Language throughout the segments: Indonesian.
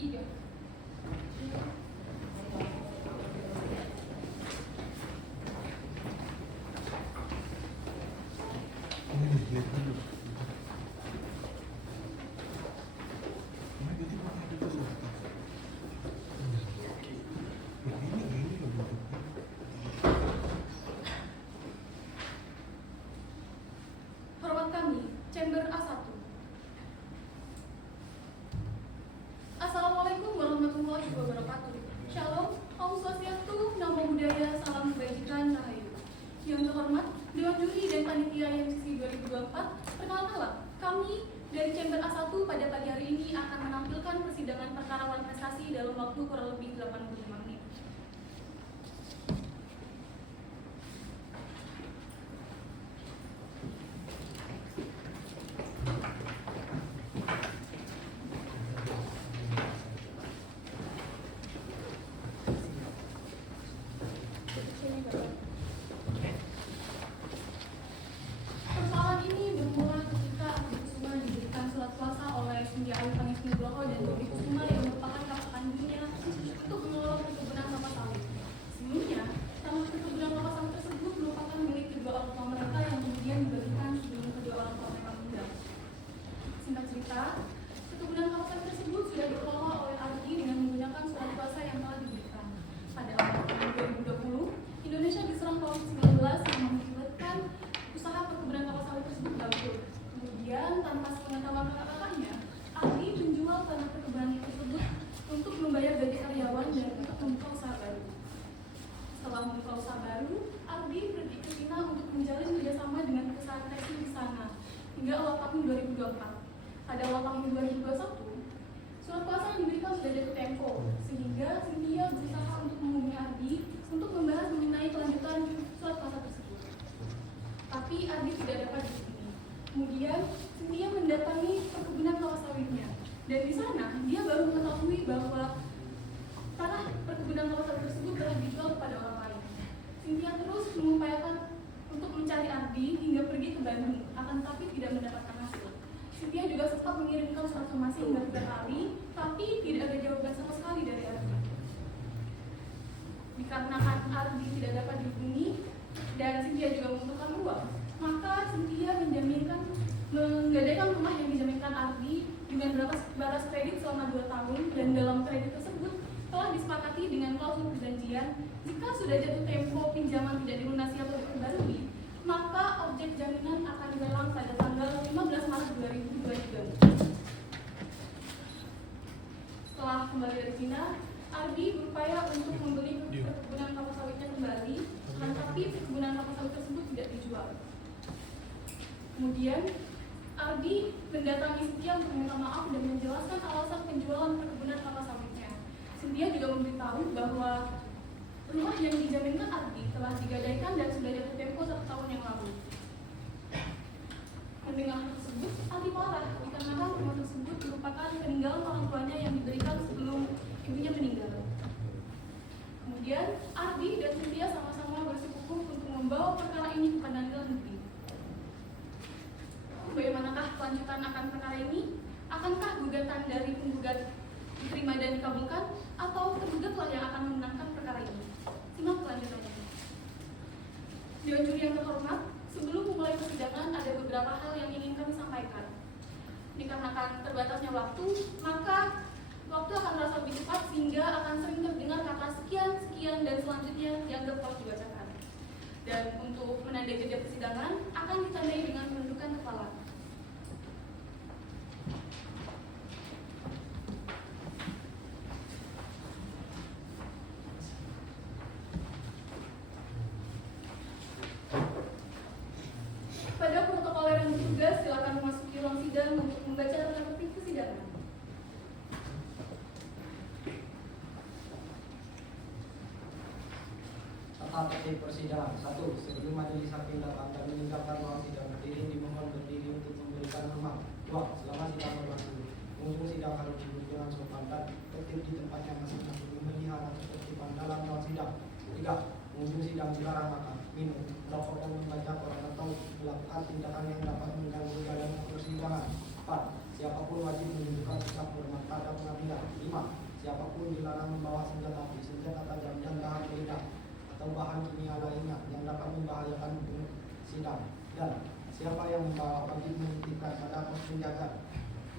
Tiga. Hormat kami, Chamber A1. Assalamualaikum warahmatullahi wabarakatuh. Shalom, Om Swastiastu, Namo Buddhaya, Salam Kebajikan, Rahayu. Yang terhormat, Dewan Juri dan Panitia MCC 2024, perkenalkanlah, kami dari Chamber A1 pada pagi hari ini akan menampilkan persidangan perkara wan prestasi dalam waktu kurang lebih 85 menit. Persoalan ini bermula ketika Adi Kusuma diberikan surat kuasa oleh Cynthia Ayu Pangestu Nugroho dan Dodi Kusuma yang merupakan kakak kandungnya untuk mengelola perkebunan kelapa sawit. Sebelumnya, tanah perkebunan kelapa sawit tersebut merupakan milik kedua orang tua mereka yang kemudian diberikan sebelum kedua orang tua mereka meninggal. Singkat cerita, perkebunan kelapa sawit tersebut sudah dikelola oleh Adi dengan menggunakan surat kuasa yang telah diberikan. Pada awal tahun 2020, Indonesia diserang COVID-19 yang mengakibatkan usaha perkebunan kelapa sawit tersebut bangkrut. Kemudian, tanpa sepengetahuan kakak-kakaknya, Adi menjual tanah perkebunan tersebut untuk membayar gaji karyawan dan untuk membuka usaha baru. Setelah membuka usaha baru, Adi pergi ke Cina untuk menjalin kerjasama dengan perusahaan tekstil di sana hingga awal tahun 2024. Pada awal tahun 2021, surat kuasa yang diberikan sudah jatuh tempo, sehingga Cynthia berusaha untuk menghubungi Adi untuk membahas mengenai kelanjutan surat kuasa tersebut. Tapi Adi tidak dapat dihubungi. Kemudian Cynthia mendatangi perkebunan kelapa sawitnya, dan di sana dia baru mengetahui bahwa tanah perkebunan kelapa sawit tersebut telah dijual kepada orang lain. Cynthia terus mengupayakan untuk mencari Adi hingga pergi ke Bandung, akan tetapi tidak mendapatkan hasil. Cynthia juga sempat mengirimkan surat somasi hingga 3 kali, tapi tidak ada jawaban sama sekali dari Adi. Dikarenakan Adi tidak dapat dihubungi dan Cynthia juga membutuhkan uang, maka Cynthia menggadaikan rumah yang dijaminkan Adi dengan balas kredit selama 2 tahun, dan dalam kredit tersebut telah disepakati dengan klausul perjanjian jika sudah jatuh tempo pinjaman tidak dilunasi atau diperbarui, maka objek jaminan akan dilelang pada tanggal 15 Maret 2023. Setelah kembali dari Cina, Adi berupaya untuk membeli perkebunan kelapa sawitnya kembali, tetapi perkebunan kelapa sawit tersebut tidak dijual. Kemudian, Adi mendatangi Cynthia untuk meminta maaf dan menjelaskan alasan penjualan perkebunan kelapa sawitnya. Cynthia juga memberitahu bahwa rumah yang dijaminkan Adi telah digadaikan dan sudah jatuh tempo 1 tahun yang lalu. Mendengar hal tersebut, Adi marah dikarenakan rumah tersebut merupakan peninggalan orang tuanya yang diberikan sebelum ibunya meninggal. Kemudian, Adi dan Cynthia sama-sama bersikukuh untuk membawa perkara ini ke pengadilan negeri. Bagaimanakah kelanjutan akan perkara ini? Akankah gugatan dari penggugat diterima dan dikabulkan, atau tergugatlah yang akan memenangkan perkara ini? Simak kelanjutannya. Dewan juri yang terhormat, sebelum memulai persidangan ada beberapa hal yang ingin kami sampaikan. Dikarenakan terbatasnya waktu, maka waktu akan terasa lebih cepat sehingga akan sering terdengar kata sekian, sekian, dan selanjutnya dianggap telah dibacakan. Dan untuk menandai jeda persidangan akan ditandai dengan menundukkan kepala. Pada protokoler yang bertugas, silakan memasuki ruang sidang untuk membaca tanda petik persidangan. Tata tertib persidangan. 1. Sebelum majelis hakim datang dan meninggalkan ruang sidang berdiri, dimohon berdiri untuk memberikan hormat. 2. Selama sidang berlangsung, pengunjung sidang harus duduk dengan sopan dan tertib di tempatnya masing-masing, memelihara ketertiban dalam ruang sidang. 3. Pengunjung sidang dilarang makan, minum, merokok dan membaca Quran atau melakukan tindakan yang dapat mengganggu jalannya persidangan. 4. Siapapun wajib menunjukkan sikap hormat pada pengadilan. 5. Siapapun dilarang membawa senjata api, senjata tajam dan bahan peledak atau bahan kimia lainnya yang dapat membahayakan sidang. Dan siapa yang membawa wajib menitipkan pada pos penjaga.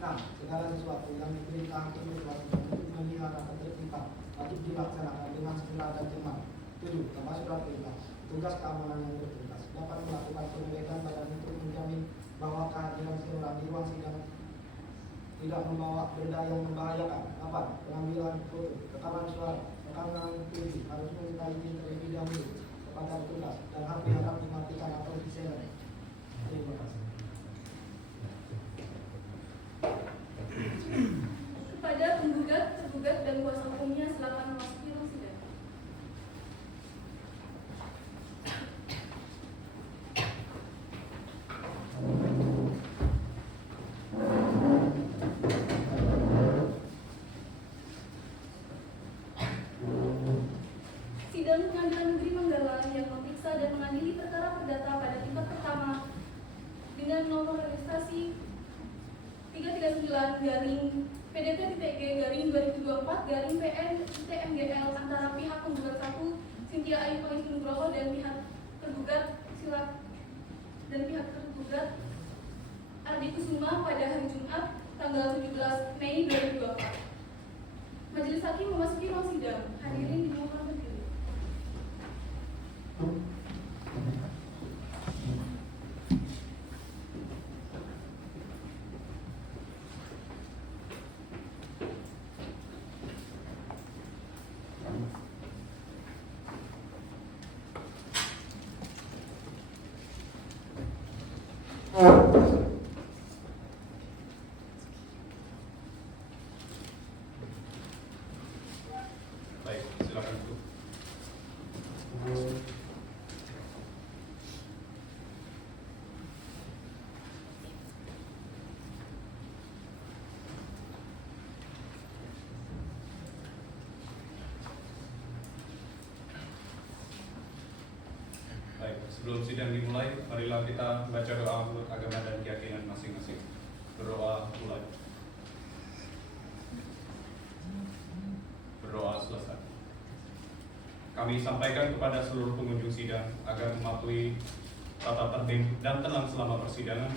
6. Segala sesuatu yang diperintah hakim berwajib untuk memelihara ketertiban wajib dilaksanakan dengan segera dan cermat. 7. Tanpa surat perintah, tugas keamanan yang bertugas dapat melakukan penggeledahan badan untuk menjamin bahwa kehadiran seorang di ruang sidang tidak membawa benda yang membahayakan. 8. Pengambilan foto, rekaman suara, rekaman TV harus meminta izin terlebih dahulu kepada petugas dan HP harap dimatikan atau di-silent. Terima kasih. Kepada penggugat, tergugat, dan kuasa hukumnya silakan memasuki ruang sidang. Sidang Pengadilan Negeri Manggala yang memeriksa dan mengadili perkara perdata pada tingkat pertama dengan nomor registrasi 339-PDT-G-2024-PN-TMGL antara pihak penggugat 1 Cynthia Ayu Pangestu Nugroho dan pihak tergugat Ardi Kusuma pada hari Jumat tanggal 17 Mei 2024. Majelis Hakim memasuki ruang sidang. Hadirin dimohon berdiri. Baik, silakan duduk. Baik, sebelum sidang dimulai, marilah kita baca doa menurut agama dan keyakinan masing-masing. Berdoa mulai. Berdoa selesai. Kami sampaikan kepada seluruh pengunjung sidang agar mematuhi tata tertib dan tenang selama persidangan.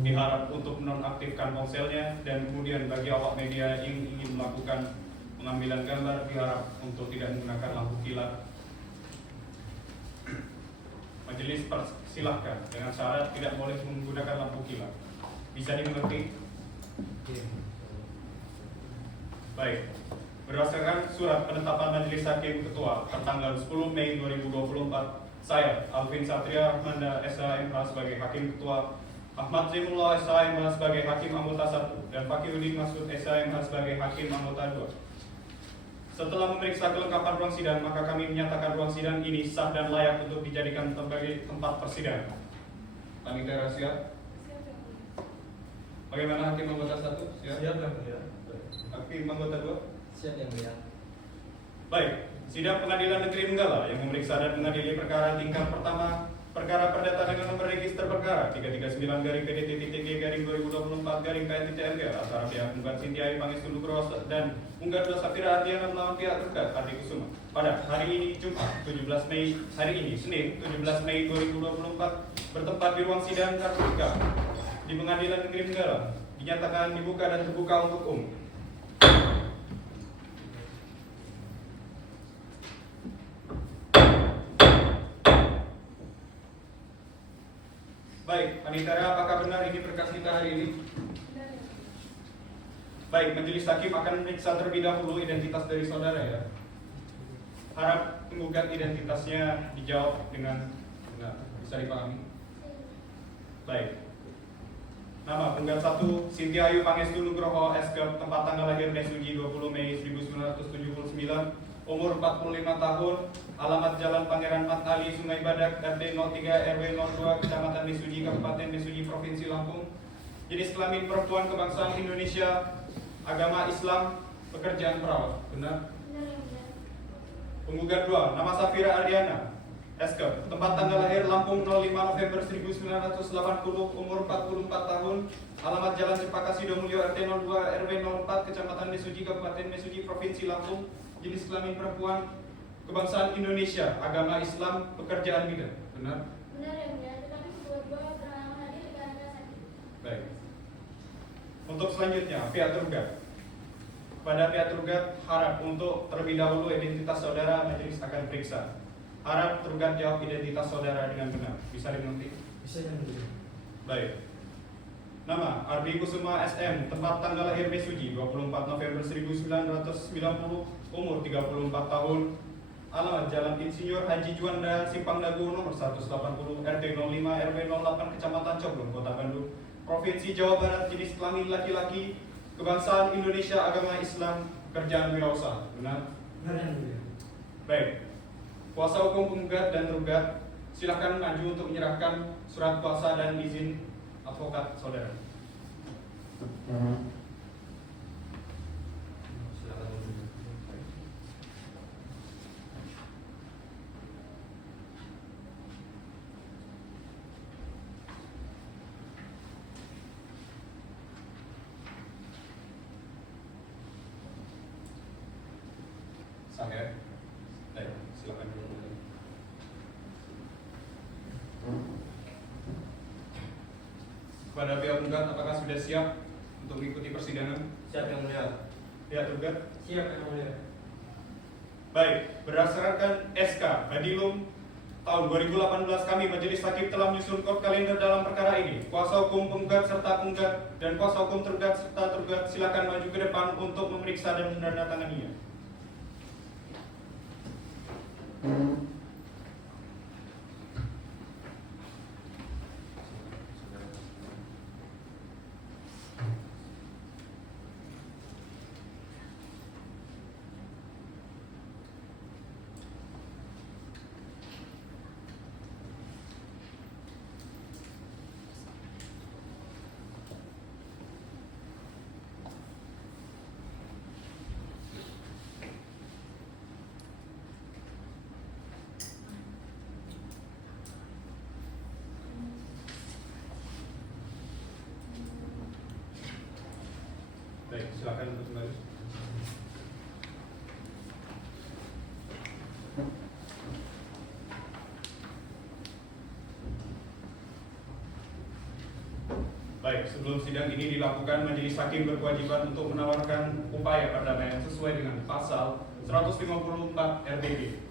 Diharap untuk menonaktifkan ponselnya dan kemudian bagi awak media yang ingin melakukan pengambilan gambar diharap untuk tidak menggunakan lampu kilat. Majelis persilahkan dengan syarat tidak boleh menggunakan lampu kilat. Bisa dimengerti? Baik. Berdasarkan surat penetapan Majelis Hakim Ketua tertanggal 10 Mei 2024, saya, Alvin Satria Rahmanda SHMH sebagai Hakim Ketua, Ahmad Zimullah SHMH sebagai Hakim Anggota 1, dan Fakihudin Masud SHMH sebagai Hakim Anggota 2. Setelah memeriksa kelengkapan ruang sidang, maka kami menyatakan ruang sidang ini sah dan layak untuk dijadikan sebagai tempat persidangan. Panitia siap? Bagaimana Hakim Anggota 1? Siap? Siap yang mulia. Hakim Anggota 2? Siap yang mulia. Baik, sidang Pengadilan Negeri Manggala yang memeriksa dan mengadili perkara tingkat pertama, perkara perdata dengan nomor register perkara 339-PDT-G-2024-PN-TMGL antara pihak penggugat Cynthia Ayu Pangestu Nugroho dan penggugat 2 Safira Ardiana melawan pihak tergugat Ardi Kusuma pada hari ini Jumat 17 Mei, Senin 17 Mei 2024 bertempat di ruang sidang Kartika di Pengadilan Negeri Manggala dinyatakan dibuka dan terbuka untuk umum. Baik, Panitia, apakah benar ini berkas kita hari ini? Baik, Majelis Hakim akan memeriksa terlebih dahulu identitas dari saudara ya. Harap penggugat identitasnya dijawab dengan benar, bisa dipahami. Baik. Nama penggugat 1, Cynthia Ayu Pangestu Nugroho SK, tempat tanggal lahir Nesuji 20 Mei 1979. Umur 45 tahun, alamat Jalan Pangeran Mat Ali, Sungai Badak, RT 03 RW 02, Kecamatan Mesuji, Kabupaten Mesuji, Provinsi Lampung. Jenis kelamin perempuan, kebangsaan Indonesia, agama Islam, pekerjaan perawat. Benar? Benar. Penggugat 2, nama Safira Ardiana, SK. Tempat tanggal lahir Lampung 05 November 1980, umur 44 tahun, alamat Jalan Cempaka Sidomulyo RT 02 RW 04 Kecamatan Mesuji Kabupaten Mesuji Provinsi Lampung, jenis kelamin perempuan, kebangsaan Indonesia, agama Islam, pekerjaan bidang. Benar? Benar yang mulia, tetapi kedua-dua berhalangan hadir karena sakit. Baik. Untuk selanjutnya, pihak tergugat. Pada pihak tergugat harap untuk terlebih dahulu identitas saudara majelis akan periksa. Harap tergugat jawab identitas saudara dengan benar. Bisa dimengerti? Bisa yang mulia. Baik. Nama Ardi Kusuma SM, tempat tanggal lahir Mesuji 24 November 1990, umur 34 tahun, alamat Jalan Insinyur Haji Juanda Simpang Dago nomor 180 RT 05 RW 08 Kecamatan Coblong, Kota Bandung, Provinsi Jawa Barat, jenis kelamin laki-laki, kebangsaan Indonesia, agama Islam, pekerjaan wirausaha. Benar? Benar yang mulia. Baik. Kuasa hukum penggugat dan tergugat silakan maju untuk menyerahkan surat kuasa dan izin advokat saudara. Silakan. Saya. Baik, silakan. Kepada pihak penggugat, apakah sudah siap untuk mengikuti persidangan? Siap yang mulia. Pihak tergugat? Siap yang mulia. Baik, berdasarkan SK Badilum tahun 2018 kami Majelis Hakim telah menyusun kod kalender dalam perkara ini. Kuasa hukum penggugat serta penggugat dan kuasa hukum tergugat serta tergugat silakan maju ke depan untuk memeriksa dan menandatanganinya. Baik, silakan untuk kembali. Baik, sebelum sidang ini dilakukan, majelis hakim berkewajiban untuk menawarkan upaya perdamaian sesuai dengan pasal 154 RBG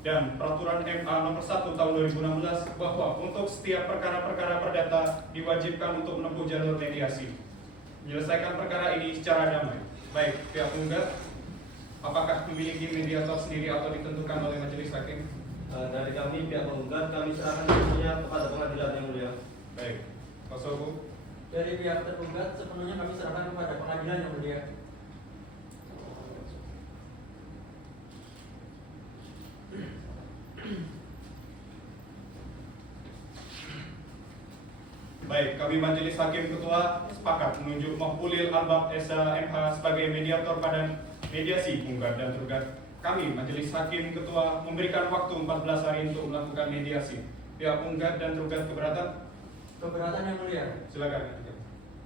dan Peraturan MA nomor 1 tahun 2016 bahwa untuk setiap perkara-perkara perdata diwajibkan untuk menempuh jalur mediasi. Menyelesaikan perkara ini secara damai. Baik, pihak penggugat, apakah memiliki mediator sendiri atau ditentukan oleh majelis hakim? Dari kami pihak penggugat kami serahkan sepenuhnya kepada pengadilan yang mulia. Baik, kuasa hukum. Dari pihak tergugat sepenuhnya kami serahkan kepada pengadilan yang mulia. Baik, kami Majelis Hakim Ketua sepakat menunjuk Mahfulil Albab Esa MH sebagai mediator pada mediasi penggugat dan tergugat. Kami Majelis Hakim Ketua memberikan waktu 14 hari untuk melakukan mediasi. Pihak penggugat dan tergugat keberatan? Keberatan yang mulia. Silakan.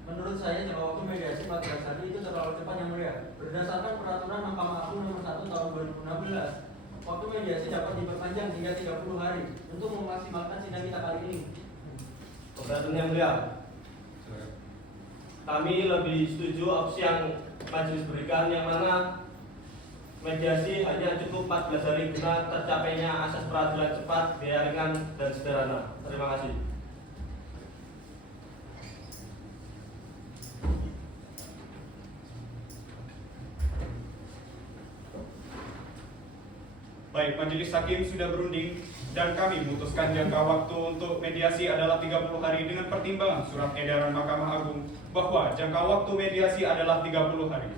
Menurut saya jangka waktu mediasi 14 hari itu terlalu cepat yang mulia. Berdasarkan peraturan Mahkamah Agung nomor 1 tahun 2016, waktu mediasi dapat diperpanjang hingga 30 hari untuk memaksimalkan sidang kita kali ini. Keberatan yang mulia. Silakan. Kami lebih setuju opsi yang majelis berikan, yang mana mediasi hanya cukup 14 hari guna tercapainya asas peradilan cepat, biaya ringan dan sederhana. Terima kasih. Baik, Majelis Hakim sudah berunding dan kami memutuskan jangka waktu untuk mediasi adalah 30 hari dengan pertimbangan surat edaran Mahkamah Agung bahwa jangka waktu mediasi adalah 30 hari.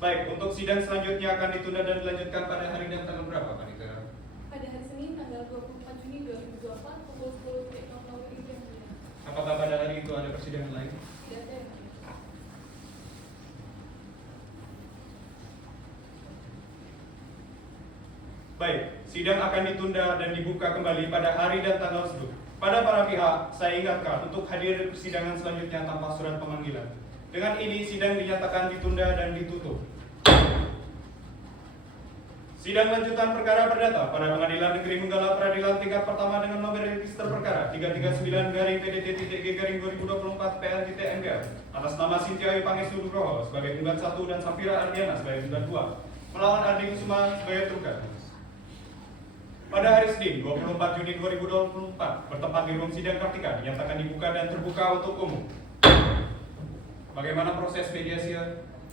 Baik, untuk sidang selanjutnya akan ditunda dan dilanjutkan pada hari dan tanggal berapa, Panitera? Pada hari Senin tanggal 24 Juni 2024 pukul 10.00 WIB yang mulia. Apakah pada hari itu ada persidangan lain? Tidak ada yang mulia. Baik, sidang akan ditunda dan dibuka kembali pada hari dan tanggal tersebut. Pada para pihak, saya ingatkan untuk hadir di persidangan selanjutnya tanpa surat pemanggilan. Dengan ini, sidang dinyatakan ditunda dan ditutup. Sidang lanjutan perkara perdata pada Pengadilan Negeri Menggala Peradilan tingkat pertama dengan nomor register perkara 339-PDT-GARING 2024 PL atas nama Cynthia Ayu Pangestu Nugroho sebagai penggugat 1 dan Safira Ardiana sebagai penggugat 2 melawan Ardi Kusuma sebagai tergugat. Pada hari Senin 24 Juni 2024 bertempat di ruang sidang Kartika dinyatakan dibuka dan terbuka untuk umum. Bagaimana proses mediasi?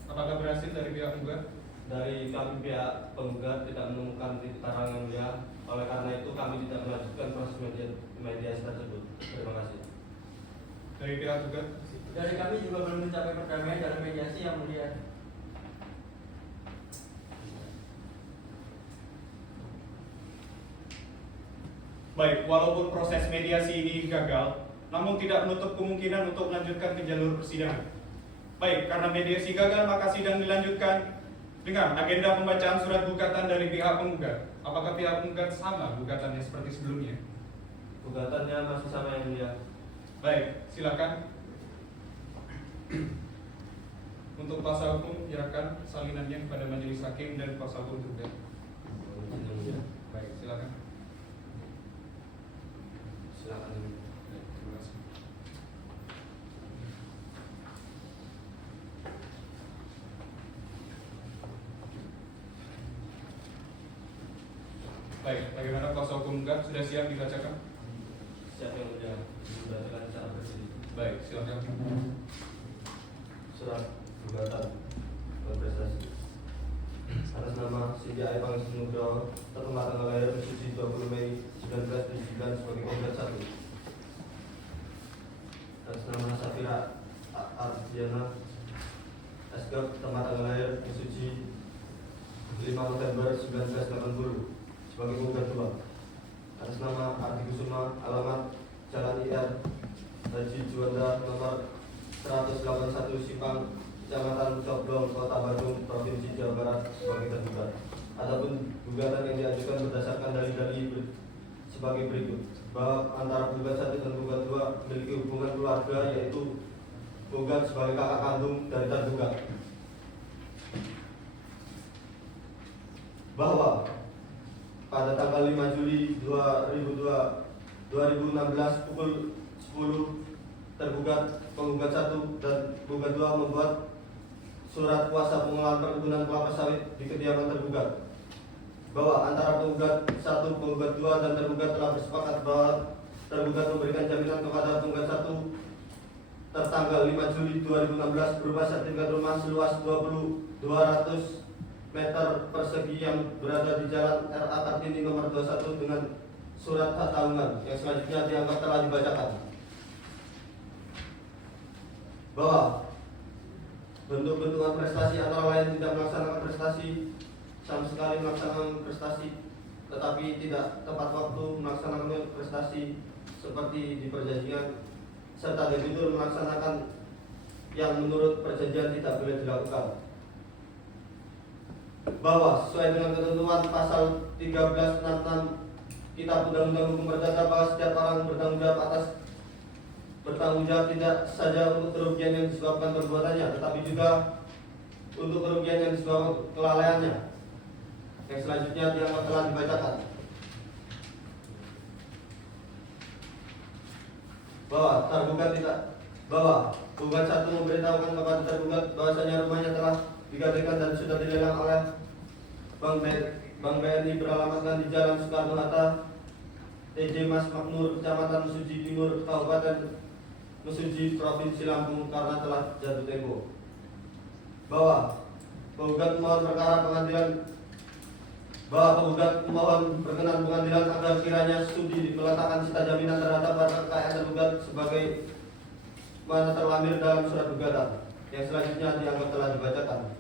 Apakah berhasil dari pihak penggugat? Dari kami pihak penggugat tidak menemukan titik terang yang mulia, oleh karena itu kami tidak melanjutkan proses mediasi tersebut. Terima kasih. Dari pihak penggugat? Dari kami juga belum mencapai perdamaian dalam mediasi yang mulia. Baik, walaupun proses mediasi ini gagal, namun tidak menutup kemungkinan untuk melanjutkan ke jalur persidangan. Baik, karena mediasi gagal maka sidang dilanjutkan dengan agenda pembacaan surat gugatan dari pihak penggugat. Apakah pihak penggugat sama gugatannya seperti sebelumnya? Gugatannya masih sama yang mulia. Baik, silakan. Untuk kuasa hukum, menyerahkan salinannya kepada majelis hakim dan kuasa hukum tergugat. Baik, silakan. Silakan. Baik, terima kasih. Baik, bagaimana kuasa hukum penggugat? Sudah siap dibacakan? Siapa yang mulia? Dibacakan secara bersih. Baik, silakan. Surat gugatan berprestasi atas nama Cynthia Ayu Pangestu Nugroho tertembak tanggal lahir suci 20 Mei 1979 sebagai penggugat 1. Atas nama Safira Ardiana SK tertembak tanggal lahir suci 5 November 1980 sebagai penggugat 2. Atas nama Ardi Kusuma alamat Jalan IR Haji Juanda nomor 181 Sipang, Kecamatan Coblong, Kota Bandung, Provinsi Jawa Barat sebagai tergugat. Adapun gugatan yang diajukan berdasarkan dalil-dalil sebagai berikut: bahwa antara penggugat 1 dan penggugat 2 memiliki hubungan keluarga, yaitu penggugat sebagai kakak kandung dari tergugat. Bahwa pada tanggal 5 Juli 2016 pukul 10 penggugat 1 dan penggugat 2 membuat surat kuasa pengelolaan perkebunan kelapa sawit di kediaman tergugat. Bahwa antara penggugat 1, penggugat 2 dan tergugat telah bersepakat bahwa tergugat memberikan jaminan kepada penggugat 1 tertanggal 5 Juli 2016 berupa sertifikat rumah seluas 200 meter persegi yang berada di Jalan RA Kartini nomor 21 dengan surat hak tanggungan yang selanjutnya dianggap telah dibacakan. Bahwa bentuk-bentukan prestasi antara lain tidak melaksanakan prestasi, sama sekali melaksanakan prestasi, tetapi tidak tepat waktu melaksanakan prestasi seperti di perjanjian, serta debitur melaksanakan yang menurut perjanjian tidak boleh dilakukan. Bahwa sesuai dengan ketentuan pasal 1366 Kitab Undang-Undang Hukum Perdata, bahwa setiap orang bertanggung jawab tidak saja untuk kerugian yang disebabkan perbuatannya, tetapi juga untuk kerugian yang disebabkan kelalaiannya. Yang selanjutnya dianggap telah dibacakan. Bahwa penggugat 1 memberitahukan kepada tergugat bahwasanya rumahnya telah digadaikan dan sudah dilelang oleh Bank BNI beralamatkan di Jalan Soekarno-Hatta, TJ Mas Makmur, Kecamatan Mesuji Timur, Kabupaten Mesuji, Provinsi Lampung karena telah jatuh tempo. Bahwa penggugat mohon berkenan pengadilan agar kiranya studi meletakkan sita jaminan terhadap harta kekayaan tergugat sebagai mana terlampir dalam surat gugatan. Yang selanjutnya dianggap telah dibacakan.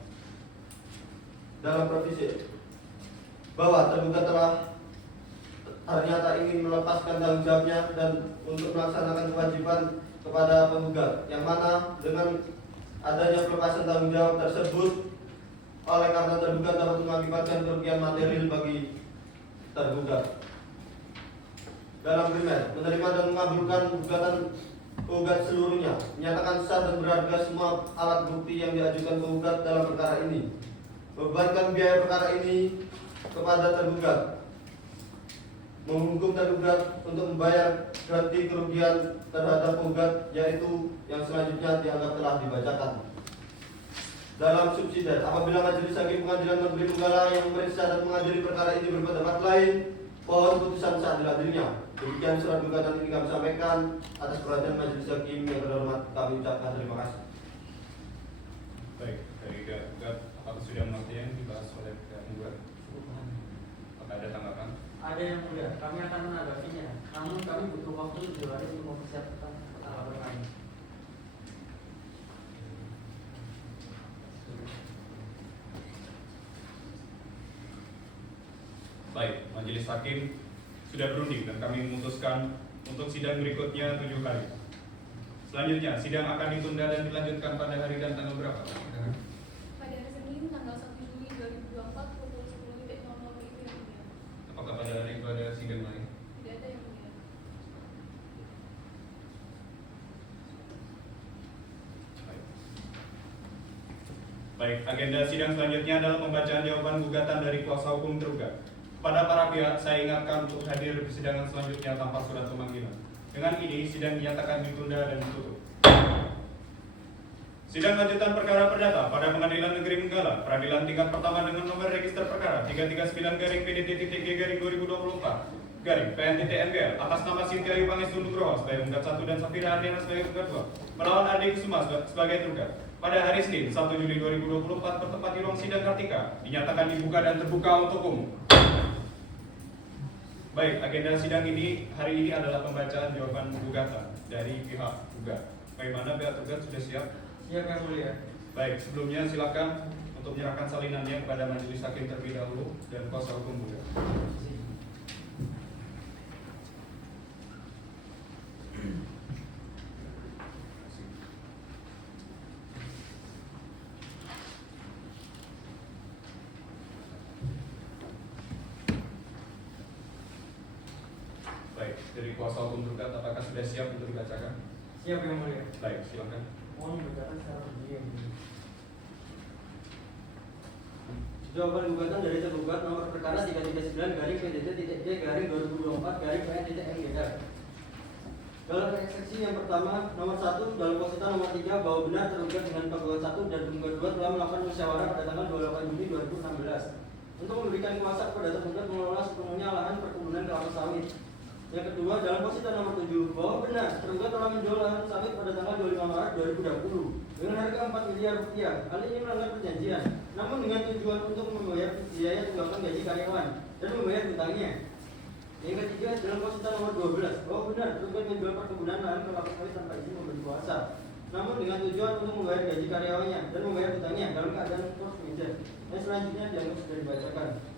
Dalam provisi bahwa tergugat telah ternyata ingin melepaskan tanggung jawabnya dan untuk melaksanakan kewajiban kepada penggugat, yang mana dengan adanya pelepasan tanggung jawab tersebut oleh karena tergugat dapat mengakibatkan kerugian material bagi tergugat. Dalam primer, menerima dan mengabulkan gugatan penggugat seluruhnya, menyatakan sah dan berharga semua alat bukti yang diajukan penggugat dalam perkara ini, membebankan biaya perkara ini kepada tergugat, menghukum tergugat untuk membayar ganti kerugian terhadap penggugat, yaitu yang selanjutnya dianggap telah dibacakan. Dalam subsidiar, apabila majelis hakim pengadilan negeri Tunggala yang memeriksa dan mengadili perkara ini berpendapat lain, pohon putusan seadil-adilnya. Demikian surat gugatan ini kami sampaikan. Atas perhatian majelis hakim yang terhormat, kami ucapkan terima kasih. Baik, dari gugat apakah sudah mengerti yang dibahas oleh penggugat? Apakah ada tanggapan? Ada yang mulia, kami akan menanggapinya. Namun kami butuh waktu 7 hari untuk mempersiapkan perkara kami. Baik, majelis hakim sudah berunding dan kami memutuskan untuk sidang berikutnya 7 kali. Selanjutnya, sidang akan ditunda dan dilanjutkan pada hari dan tanggal berapa? Pada hari Senin tanggal 1 Juli 2024 pukul 10.00 itu yang mulia. Apakah pada hari itu ada sidang lain? Tidak ada yang mulia. Baik, agenda sidang selanjutnya adalah pembacaan jawaban gugatan dari kuasa hukum tergugat. Kepada para pihak, saya ingatkan untuk hadir di persidangan selanjutnya tanpa surat pemanggilan. Dengan ini, sidang dinyatakan ditunda dan ditutup. Sidang lanjutan perkara perdata pada Pengadilan Negeri Menggala, peradilan tingkat pertama dengan nomor register perkara 339-PDT-GR2024-PN-PNTT-MGL atas nama Cynthia Ayu Pangestu Nugroho sebagai penggugat 1 dan Safira Ardena sebagai penggugat 2 melawan Ardi Kusuma sebagai tergugat. Pada hari Senin 1 Juli 2024 bertempat di ruang sidang Kartika, dinyatakan dibuka dan terbuka untuk umum. Baik, agenda sidang ini hari ini adalah pembacaan jawaban gugatan dari pihak gugat. Bagaimana pihak tergugat sudah siap? Siap yang mulia. Baik, sebelumnya silakan untuk menyerahkan salinannya kepada majelis hakim terlebih dahulu dan kuasa hukum gugat. Baik, dari kuasa hukum tergugat apakah sudah siap untuk dibacakan? Siap yang mulia. Baik, silakan. Mohon gugatan secara berdiri yang mulia. Jawaban gugatan dari tergugat nomor perkara 339-PDT-G-2024-PN-MGR. Dalam eksepsi yang pertama, nomor 1 dalam posita nomor 3 bahwa benar tergugat dengan penggugat 1 dan penggugat 2 telah melakukan musyawarah pada tanggal 28 Juni 2016 untuk memberikan kuasa kepada tergugat mengelola sepenuhnya lahan perkebunan kelapa sawit. Yang kedua, dalam posita nomor 7 bahwa benar tergugat telah menjual lahan sawit pada tanggal 25 Maret 2020 dengan harga 4 miliar rupiah. Hal ini melanggar perjanjian, namun dengan tujuan untuk membayar biaya tunggakan gaji karyawan dan membayar hutangnya. Yang ketiga, dalam posita nomor 12 bahwa benar tergugat menjual perkebunan lahan kelapa sawit tanpa izin memberi kuasa, namun dengan tujuan untuk membayar gaji karyawannya dan membayar hutangnya dalam keadaan force majeure. Dan selanjutnya dianggap sudah dibacakan.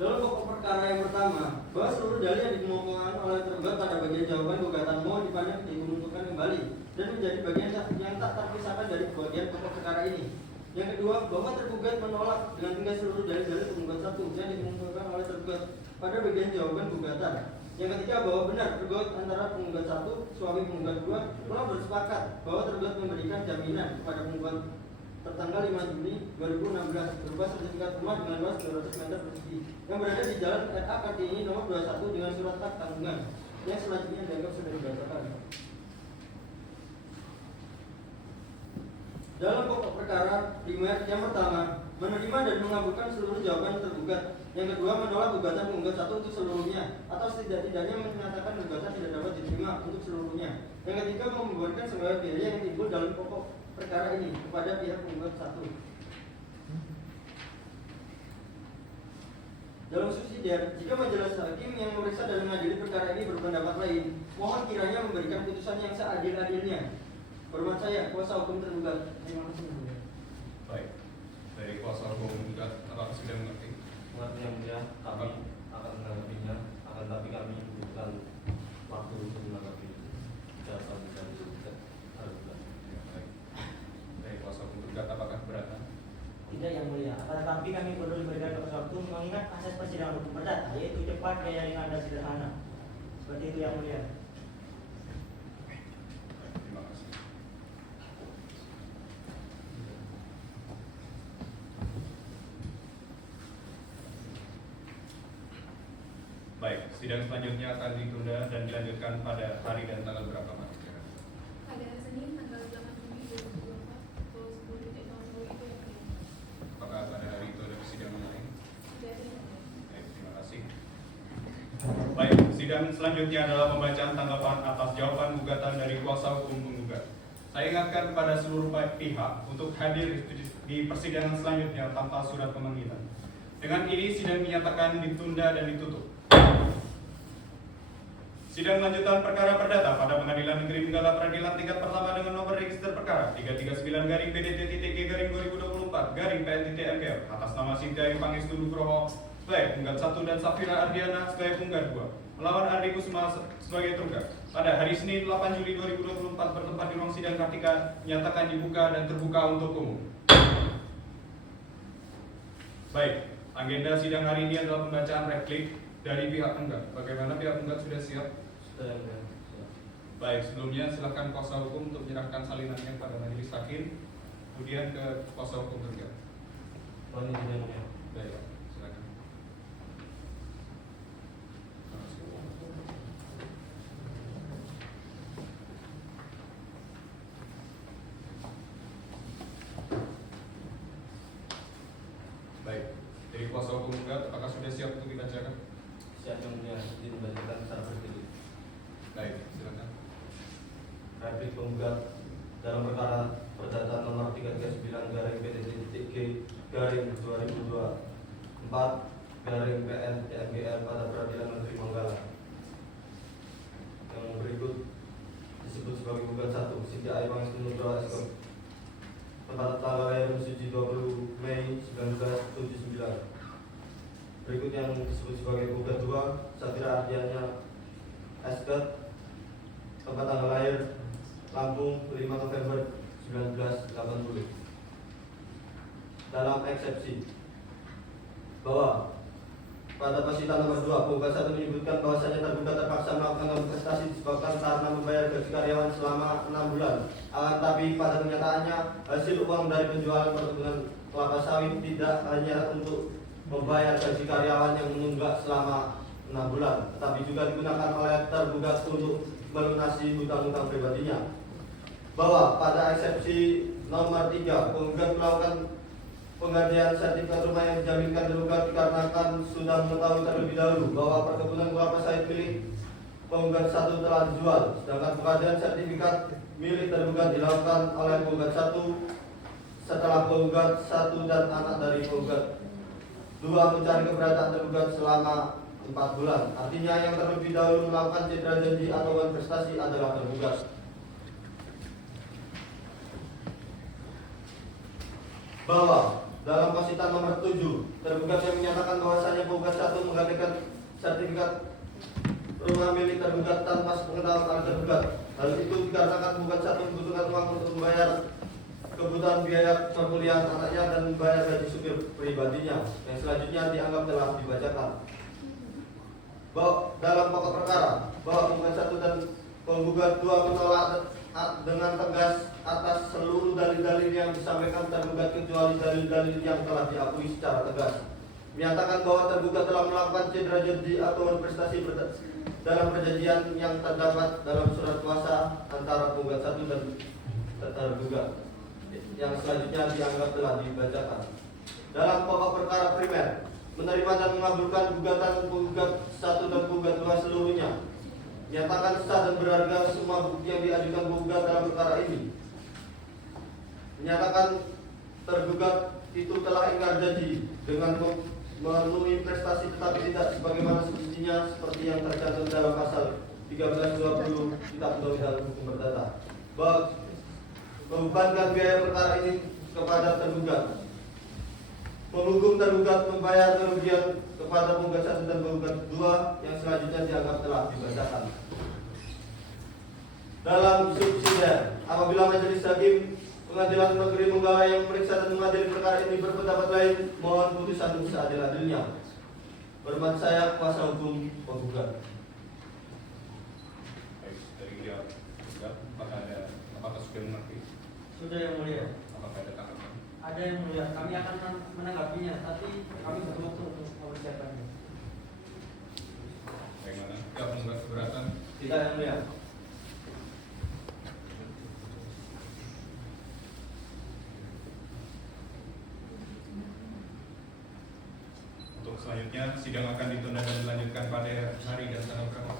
Dalam pokok perkara yang pertama, bahwa seluruh dalil yang dikemukakan oleh tergugat pada bagian jawaban gugatan mohon dipandang dimunculkan kembali dan menjadi bagian yang tak terpisahkan dari bagian pokok perkara ini. Yang kedua, bahwa tergugat menolak dengan tinggal seluruh dalil-dalil penggugat 1 yang dikemukakan oleh tergugat pada bagian jawaban gugatan. Yang ketiga, bahwa benar tergugat antara penggugat 1, suami penggugat 2 telah bersepakat bahwa tergugat memberikan jaminan kepada penggugat tertanggal 5 Juni 2016 berupa sertifikat rumah dengan luas 200 meter persegi yang berada di Jalan RA Kartini nomor 21 dengan surat hak tanggungan yang selanjutnya dianggap sudah dibacakan. Dalam pokok perkara primer yang pertama, menerima dan mengabulkan seluruh jawaban tergugat. Yang kedua, menolak gugatan penggugat 1 untuk seluruhnya atau setidak-tidaknya menyatakan gugatan tidak dapat diterima untuk seluruhnya. Yang ketiga, membebankan segala biaya yang timbul dalam pokok perkara ini kepada pihak penggugat 1. Dalam subsidiar, jika majelis hakim yang memeriksa dan mengadili perkara ini berpendapat lain, mohon kiranya memberikan putusan yang seadil-adilnya. Hormat saya, kuasa hukum tergugat. Terima kasih. Baik, dari kuasa hukum gugat apakah sudah mengerti? Mengerti yang mulia, kami akan menanggapinya, akan tapi kami butuhkan waktu untuk menanggapi jawaban dari tergugat. Ya, baik. Dari kuasa hukum gugat apakah keberatan? Tidak yang mulia. Akan tetapi kami perlu diberikan waktu mengingat asas persidangan hukum perdata, yaitu cepat, gaya ringan dan sederhana. Seperti itu yang mulia. Terima kasih. Baik, sidang selanjutnya akan ditunda dan dilanjutkan pada hari dan tanggal berapa, Pak? Pada Senin tanggal 8 Juni 2024 pukul 10.00 itu yang mulia. Apakah pada hari itu ada persidangan lain? Tidak ada. Baik, terima kasih. Baik, sidang selanjutnya adalah pembacaan tanggapan atas jawaban gugatan dari kuasa hukum penggugat. Saya ingatkan kepada seluruh pihak untuk hadir di persidangan selanjutnya tanpa surat pemanggilan. Dengan ini sidang dinyatakan ditunda dan ditutup. Sidang lanjutan perkara perdata pada Pengadilan Negeri Benggala Peradilan tingkat pertama dengan nomor register perkara 339-PDT-2024-PN-PL-MPL atas nama Sintia Ayu Pangestu Nugroho sebagai punggat 1 dan Safira Ardiana sebagai punggat 2 melawan Ardi Kusuma sebagai tergugat pada hari Senin 8 Juli 2024 bertempat di ruang sidang Kartika nyatakan dibuka dan terbuka untuk umum. Baik, agenda sidang hari ini adalah pembacaan replik dari pihak penggugat. Bagaimana pihak penggugat sudah siap? Sudah yang mulia. Baik, sebelumnya silakan kuasa hukum untuk menyerahkan salinannya pada majelis hakim, kemudian ke kuasa hukum tergugat. Mohon izin yang mulia. Baik, Pak. Silakan. Baik, dari kuasa hukum tergugat, apakah sudah siap untuk dibacakan? Siap yang mulia, dibacakan secara bertele. Baik, silakan. Replik penggugat dalam perkara perdata nomor 339/PDT-G/2024/PN-PL pada Peradilan Negeri Benggala. Yang berikut disebut sebagai gugat 1, Sintia Ayu Pangestu Nugroho SK. Tempat tanggal lahir Suci 20 Mei 1979. Berikut yang disebut sebagai gugat 2, Safira Ardiana SK. Tempat tanggal lahir Lampung 5 November 1980. Dalam eksepsi bahwa pada pasita nomor 2 penggugat 1 menyebutkan bahwasanya tergugat terpaksa melakukan investasi disebabkan karena membayar gaji karyawan selama 6 bulan. Akan tapi pada kenyataannya hasil uang dari penjualan perkebunan kelapa sawit tidak hanya untuk membayar gaji karyawan yang menunggak selama 6 bulan, tetapi juga digunakan oleh tergugat untuk melunasi hutang-hutang pribadinya. Bahwa pada eksepsi nomor 3 penggugat melakukan penggantian sertifikat rumah yang dijaminkan tergugat dikarenakan sudah mengetahui terlebih dahulu bahwa perkebunan kelapa sawit milik penggugat 1 telah dijual, sedangkan penggantian sertifikat milik tergugat dilakukan oleh penggugat 1 setelah penggugat 1 dan anak dari penggugat 2 mencari keberadaan tergugat selama 4 bulan. Artinya yang terlebih dahulu melakukan cedera janji atau investasi adalah tergugat. Bahwa dalam pasita nomor 7 tergugat yang menyatakan bahwasanya penggugat 1 menggantikan sertifikat rumah milik tergugat tanpa sepengetahuan oleh tergugat. Hal itu dikarenakan penggugat 1 membutuhkan uang untuk membayar kebutuhan biaya perkuliahan anaknya dan membayar gaji supir pribadinya yang selanjutnya dianggap telah dibacakan. Bahwa dalam pokok perkara bahwa penggugat 1 dan penggugat 2 menolak dengan tegas atas seluruh dalil-dalil yang disampaikan tergugat kecuali dalil-dalil yang telah diakui secara tegas. Menyatakan bahwa tergugat telah melakukan cedera janji atau prestasi dalam perjanjian yang terdapat dalam surat kuasa antara penggugat 1 dan tergugat yang selanjutnya dianggap telah dibacakan. Dalam pokok perkara primer menerima dan mengabulkan gugatan penggugat 1 dan penggugat 2 seluruhnya. Nyatakan sah dan berharga semua bukti yang diajukan penggugat dalam perkara ini. Menyatakan tergugat itu telah ingkar janji dengan memenuhi prestasi tetapi tidak sebagaimana semestinya seperti yang tercantum dalam pasal 1320 Kitab Undang-Undang Hukum Perdata. Membebankan biaya perkara ini kepada tergugat. Penghukum tergugat membayar kerugian kepada penggugat 1 dan penggugat 2 yang selanjutnya dianggap telah dibacakan. Dalam subsidiar, apabila majelis hakim Pengadilan Negeri Menggala yang memeriksa dan mengadili perkara ini berpendapat lain, mohon putusan seadil-adilnya. Hormat saya, kuasa hukum penggugat. Baik, dari dia juga apakah sudah mengerti? Sudah yang mulia. Apakah ada tanggapan? Ada yang mulia. Kami akan menanggapinya, tapi kami butuh waktu untuk mempersiapkannya. Bagaimana? Tidak penggugat keberatan? Tidak yang mulia. Untuk selanjutnya, sidang akan ditunda dan dilanjutkan pada hari dan tanggal berapa?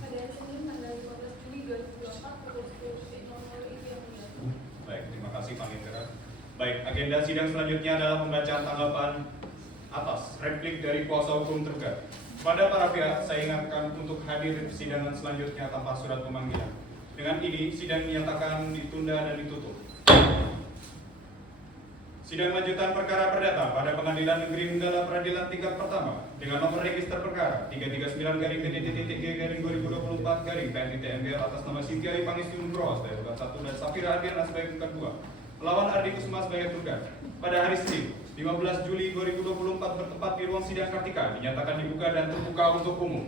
Pada hari Senin tanggal 15 Juli 2024 pukul 10.00 itu yang mulia. Baik, terima kasih Panitera. Baik, agenda sidang selanjutnya adalah pembacaan tanggapan atas replik dari kuasa hukum tergugat. Pada para pihak, saya ingatkan untuk hadir di persidangan selanjutnya tanpa surat pemanggilan. Dengan ini, sidang dinyatakan ditunda dan ditutup. Sidang lanjutan perkara perdata pada Pengadilan Negeri Menggala Peradilan Tingkat Pertama dengan nomor register perkara 339-PDT-2024-PN-MBL atas nama Cynthia Pangestu Nugroho sebagai penggugat 1 dan Safira Ardiana sebagai penggugat 2 melawan Ardi Kusuma sebagai penggugat pada hari Senin 15 Juli 2024 bertempat di ruang sidang Kartika dinyatakan dibuka dan terbuka untuk umum.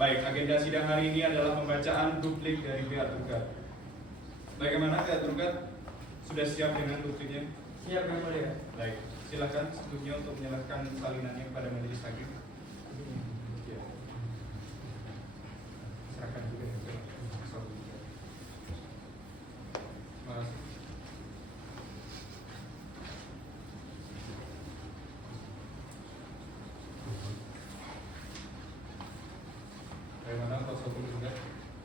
Baik, agenda sidang hari ini adalah pembacaan duplik dari pihak tergugat. Bagaimana pihak tergugat? Sudah siap dengan dupliknya? Siap yang mulia. Baik, silakan setujunya untuk menyerahkan salinannya kepada majelis hakim. Ya. Serahkan juga ya. Terima kasih. Bagaimana kuasa hukum juga?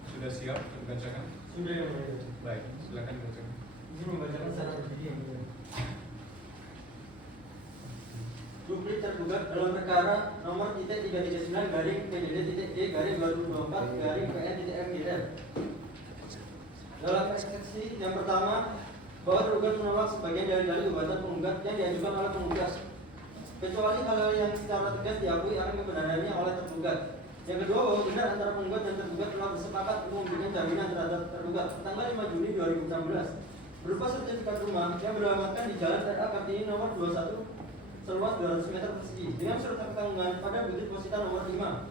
Sudah siap dibacakan? Sudah yang mulia. Baik, silakan dibacakan. Izin membacakan secara berdiri yang mulia. Duplik tergugat dalam perkara nomor .339 garing PDD.D garing 2024 garing PN.MGL. Dalam eksepsi yang pertama, bahwa tergugat menolak sebagian dari dalil gugatan penggugat yang diajukan oleh penggugat, kecuali hal-hal yang secara tegas diakui akan kebenarannya oleh tergugat. Yang kedua, bahwa benar antara penggugat dan tergugat telah bersepakat untuk memberikan jaminan terhadap tergugat tanggal 5 Juli 2016 berupa sertifikat rumah yang beralamatkan di Jalan RA Kartini nomor 21 seluas 200 meter persegi dengan surat pertanggungan pada bukti deposita nomor 5.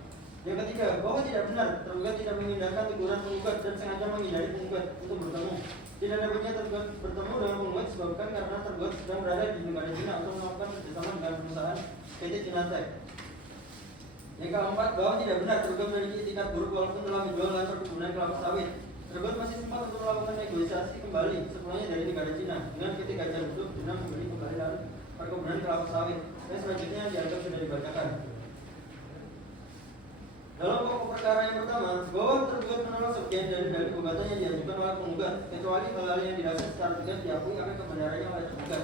Yang ketiga, bahwa tidak benar tergugat tidak mengindahkan teguran penggugat dan sengaja menghindari penggugat untuk bertemu. Tidak dapatnya tergugat bertemu dengan penggugat disebabkan karena tergugat sedang berada di negara Cina untuk melakukan kerjasama dengan perusahaan PT Cinatech. Yang keempat, bahwa tidak benar tergugat memiliki itikat buruk walaupun telah menjual lahan perkebunan kelapa sawit. Tergugat masih sempat untuk melakukan negosiasi kembali sepenuhnya dari negara Cina dengan PT Gajah Duduk guna membeli kembali lahan perkebunan kelapa sawit. Dan selanjutnya dianggap sudah dibacakan. Dalam pokok perkara yang pertama, bahwa tergugat menolak sebagian dari dalil gugatan yang diajukan oleh penggugat, kecuali hal-hal yang dirasa secara tegas diakui akan kebenarannya oleh tergugat.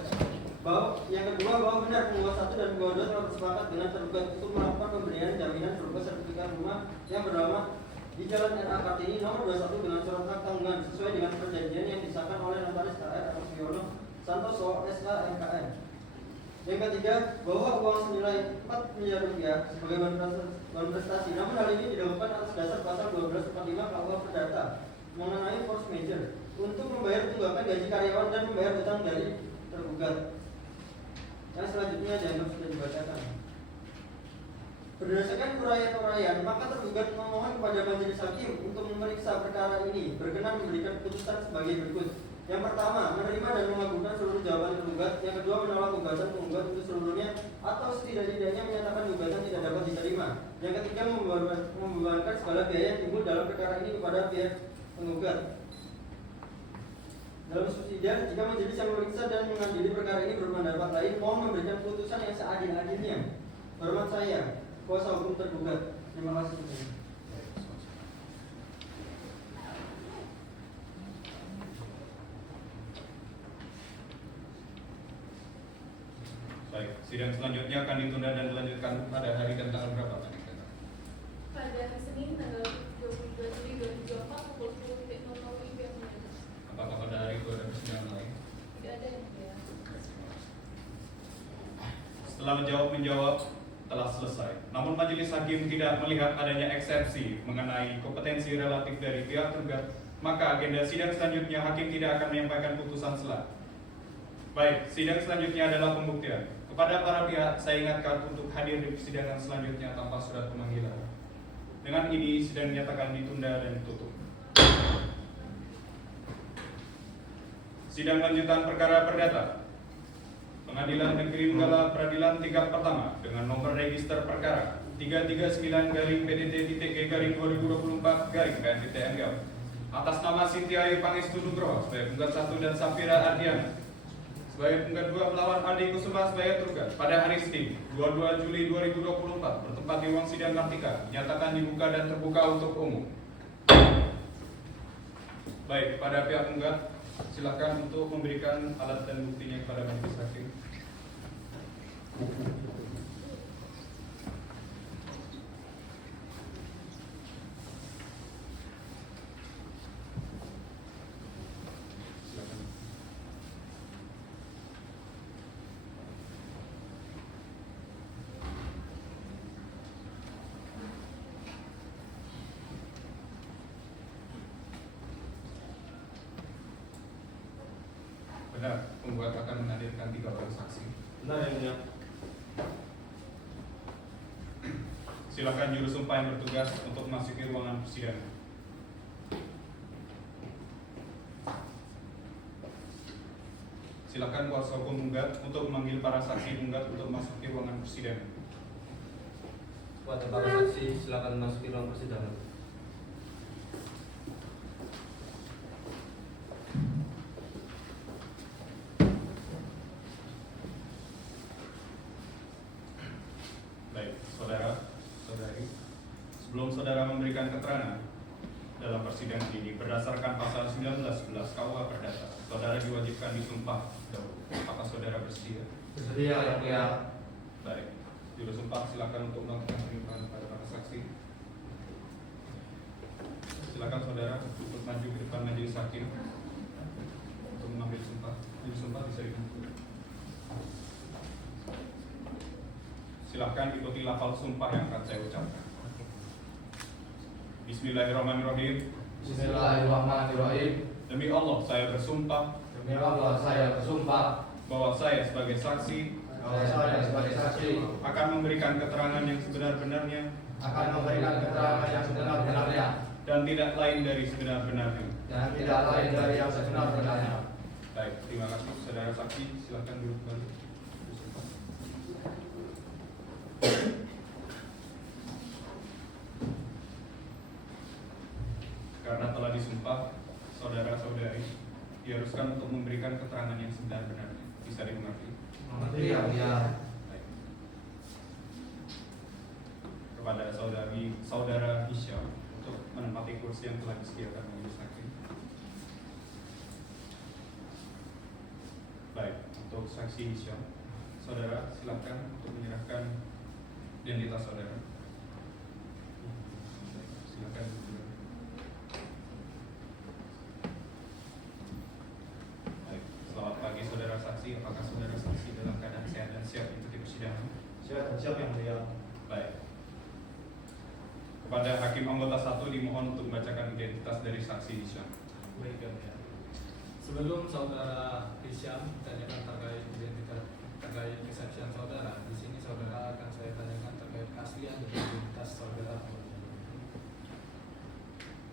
Yang kedua, bahwa benar penggugat 1 dan penggugat 2 telah bersepakat dengan tergugat untuk melakukan pemberian jaminan berupa sertifikat rumah yang beralamat di Jalan RA Kartini nomor 21 dengan surat hak tanggungan sesuai dengan perjanjian yang disahkan oleh Notaris KR Arsiono Santoso SH MKM. Yang ketiga, bahwa uang senilai 4 miliar rupiah sebagai bahan prestasi, namun hal ini dilakukan atas dasar pasal 1245 KUH Perdata mengenai force majeure untuk membayar tunggakan gaji karyawan dan membayar hutang dari tergugat. Yang selanjutnya dianggap sudah dibacakan. Berdasarkan uraian-uraian, maka tergugat memohon kepada majelis hakim untuk memeriksa perkara ini berkenan memberikan putusan sebagai berikut. Yang pertama, menerima dan mengabulkan seluruh jawaban tergugat. Yang kedua, menolak gugatan penggugat untuk seluruhnya atau setidak-tidaknya menyatakan gugatan tidak dapat diterima. Yang ketiga, membebankan segala biaya yang timbul dalam perkara ini kepada pihak penggugat. Dalam subsidiar, jika majelis yang memeriksa dan mengadili perkara ini berpendapat lain, mohon memberikan putusan yang seadil-adilnya. Hormat saya, kuasa hukum tergugat. Terima kasih. Baik, sidang selanjutnya akan ditunda dan dilanjutkan pada hari dan tanggal berapa? Pada hari Senin tanggal 22 Juli 2024 pukul 10.00 WIB. Apakah pada hari itu ada persidangan lain? Tidak ada yang mulia. Setelah menjawab telah selesai. Namun majelis hakim tidak melihat adanya eksepsi mengenai kompetensi relatif dari pihak tergugat maka agenda sidang selanjutnya hakim tidak akan menyampaikan putusan sela. Baik, sidang selanjutnya adalah pembuktian. Kepada para pihak, saya ingatkan untuk hadir di persidangan selanjutnya tanpa surat pemanggilan. Dengan ini, sidang dinyatakan ditunda dan ditutup. Sidang lanjutan perkara perdata. Pengadilan Negeri Menggala Peradilan tingkat pertama dengan nomor register perkara 339-PDT-G-2024-PNTT atas nama Cynthia Ayu Pangestu Nugroho sebagai penggugat 1 dan Safira Ardiana sebagai penggugat 2 melawan Andi Kusuma sebagai tergugat pada hari Senin 22 Juli 2024 bertempat di ruang sidang Kartika dinyatakan dibuka dan terbuka untuk umum. Baik, pada pihak penggugat silakan untuk memberikan alat dan buktinya kepada majelis hakim. Silakan. Benar, penggugat akan menghadirkan 3 orang saksi. Benar yang mulia. Silakan juru sumpah yang bertugas untuk memasuki ruangan persidangan. Silakan kuasa hukum penggugat untuk memanggil para saksi penggugat untuk memasuki ruangan persidangan. Kepada para saksi, silakan memasuki ruang persidangan. Baik, saudara-saudari, sebelum saudara memberikan keterangan dalam persidangan ini berdasarkan pasal 1911 KUH Perdata, saudara diwajibkan disumpah dahulu. Apakah saudara bersedia? Bersedia yang mulia. Baik, juru sumpah silakan untuk melakukan pemeriksaan pada para saksi. Silakan saudara untuk maju ke depan majelis hakim untuk mengambil sumpah. Juru sumpah bisa dibantu. Silakan ikuti lafal sumpah yang akan saya ucapkan. Bismillahirrahmanirrahim. Bismillahirrahmanirrahim. Demi Allah saya bersumpah Demi Allah saya bersumpah bahwa saya sebagai saksi bahwa saya sebagai saksi akan memberikan keterangan yang sebenar-benarnya akan memberikan keterangan yang sebenar-benarnya dan tidak lain dari sebenar-benarnya. dan tidak lain dari yang sebenar-benarnya. Baik, terima kasih saudara saksi. Silakan duduk kembali. Karena telah disumpah, saudara-saudari diharuskan untuk memberikan keterangan yang sebenar-benarnya. Bisa dimengerti? Mengerti yang mulia. Baik. Kepada saudara Hisyam untuk menempati kursi yang telah disediakan majelis hakim. Baik, untuk saksi Hisyam, saudara silakan untuk menyerahkan identitas saudara. Silakan. Baik, selamat pagi saudara saksi. Apakah saudara saksi dalam keadaan sehat dan siap mengikuti persidangan? Siap yang mulia. Baik. Kepada hakim anggota 1 dimohon untuk membacakan identitas dari saksi Hisyam. Baik, ya. Sebelum saudara Hisyam tanyakan terkait identitas terkait kesaksian saudara, di sini saudara akan saya tanyakan terkait keaslian dan identitas saudara.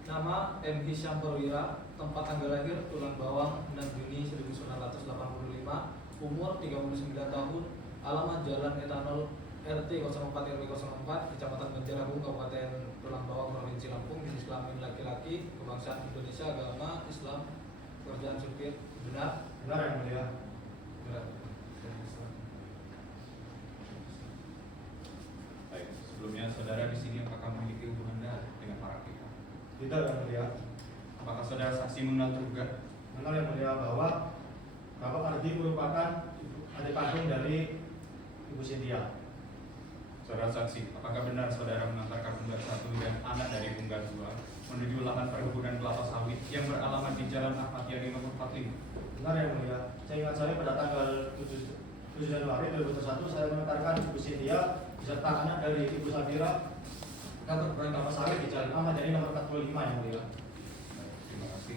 Nama M. Hisyam Perwira, tempat tanggal lahir Tulang Bawang 6 Juni 1985, umur 39 tahun, alamat Jalan Etanol RT 04 RW 04, Kecamatan Banjaragung, Kabupaten Tulang Bawang, Provinsi Lampung, jenis kelamin laki-laki, kebangsaan Indonesia, agama Islam, pekerjaan supir. Benar? Benar yang mulia. Benar. Baik, sebelumnya saudara di sini apakah memiliki hubungan darah dengan para pihak? Tidak yang mulia. Apakah saudara saksi mengenal tergugat? Benar yang mulia bahwa Bapak Ardi merupakan adik kandung dari Ibu Cynthia. Saudara saksi, apakah benar saudara mengantarkan penggugat 1 dan anak dari penggugat 2 menuju lahan perkebunan kelapa sawit yang beralamat di Jalan Ahmad Yani nomor 45? Benar yang mulia. Saya ingat saya pada tanggal 7 Januari 2021 saya mengantarkan Ibu Cynthia beserta anak dari Ibu Safira ke perkebunan kelapa sawit di Jalan Ahmad Yani nomor 45 yang mulia. Baik, terima kasih.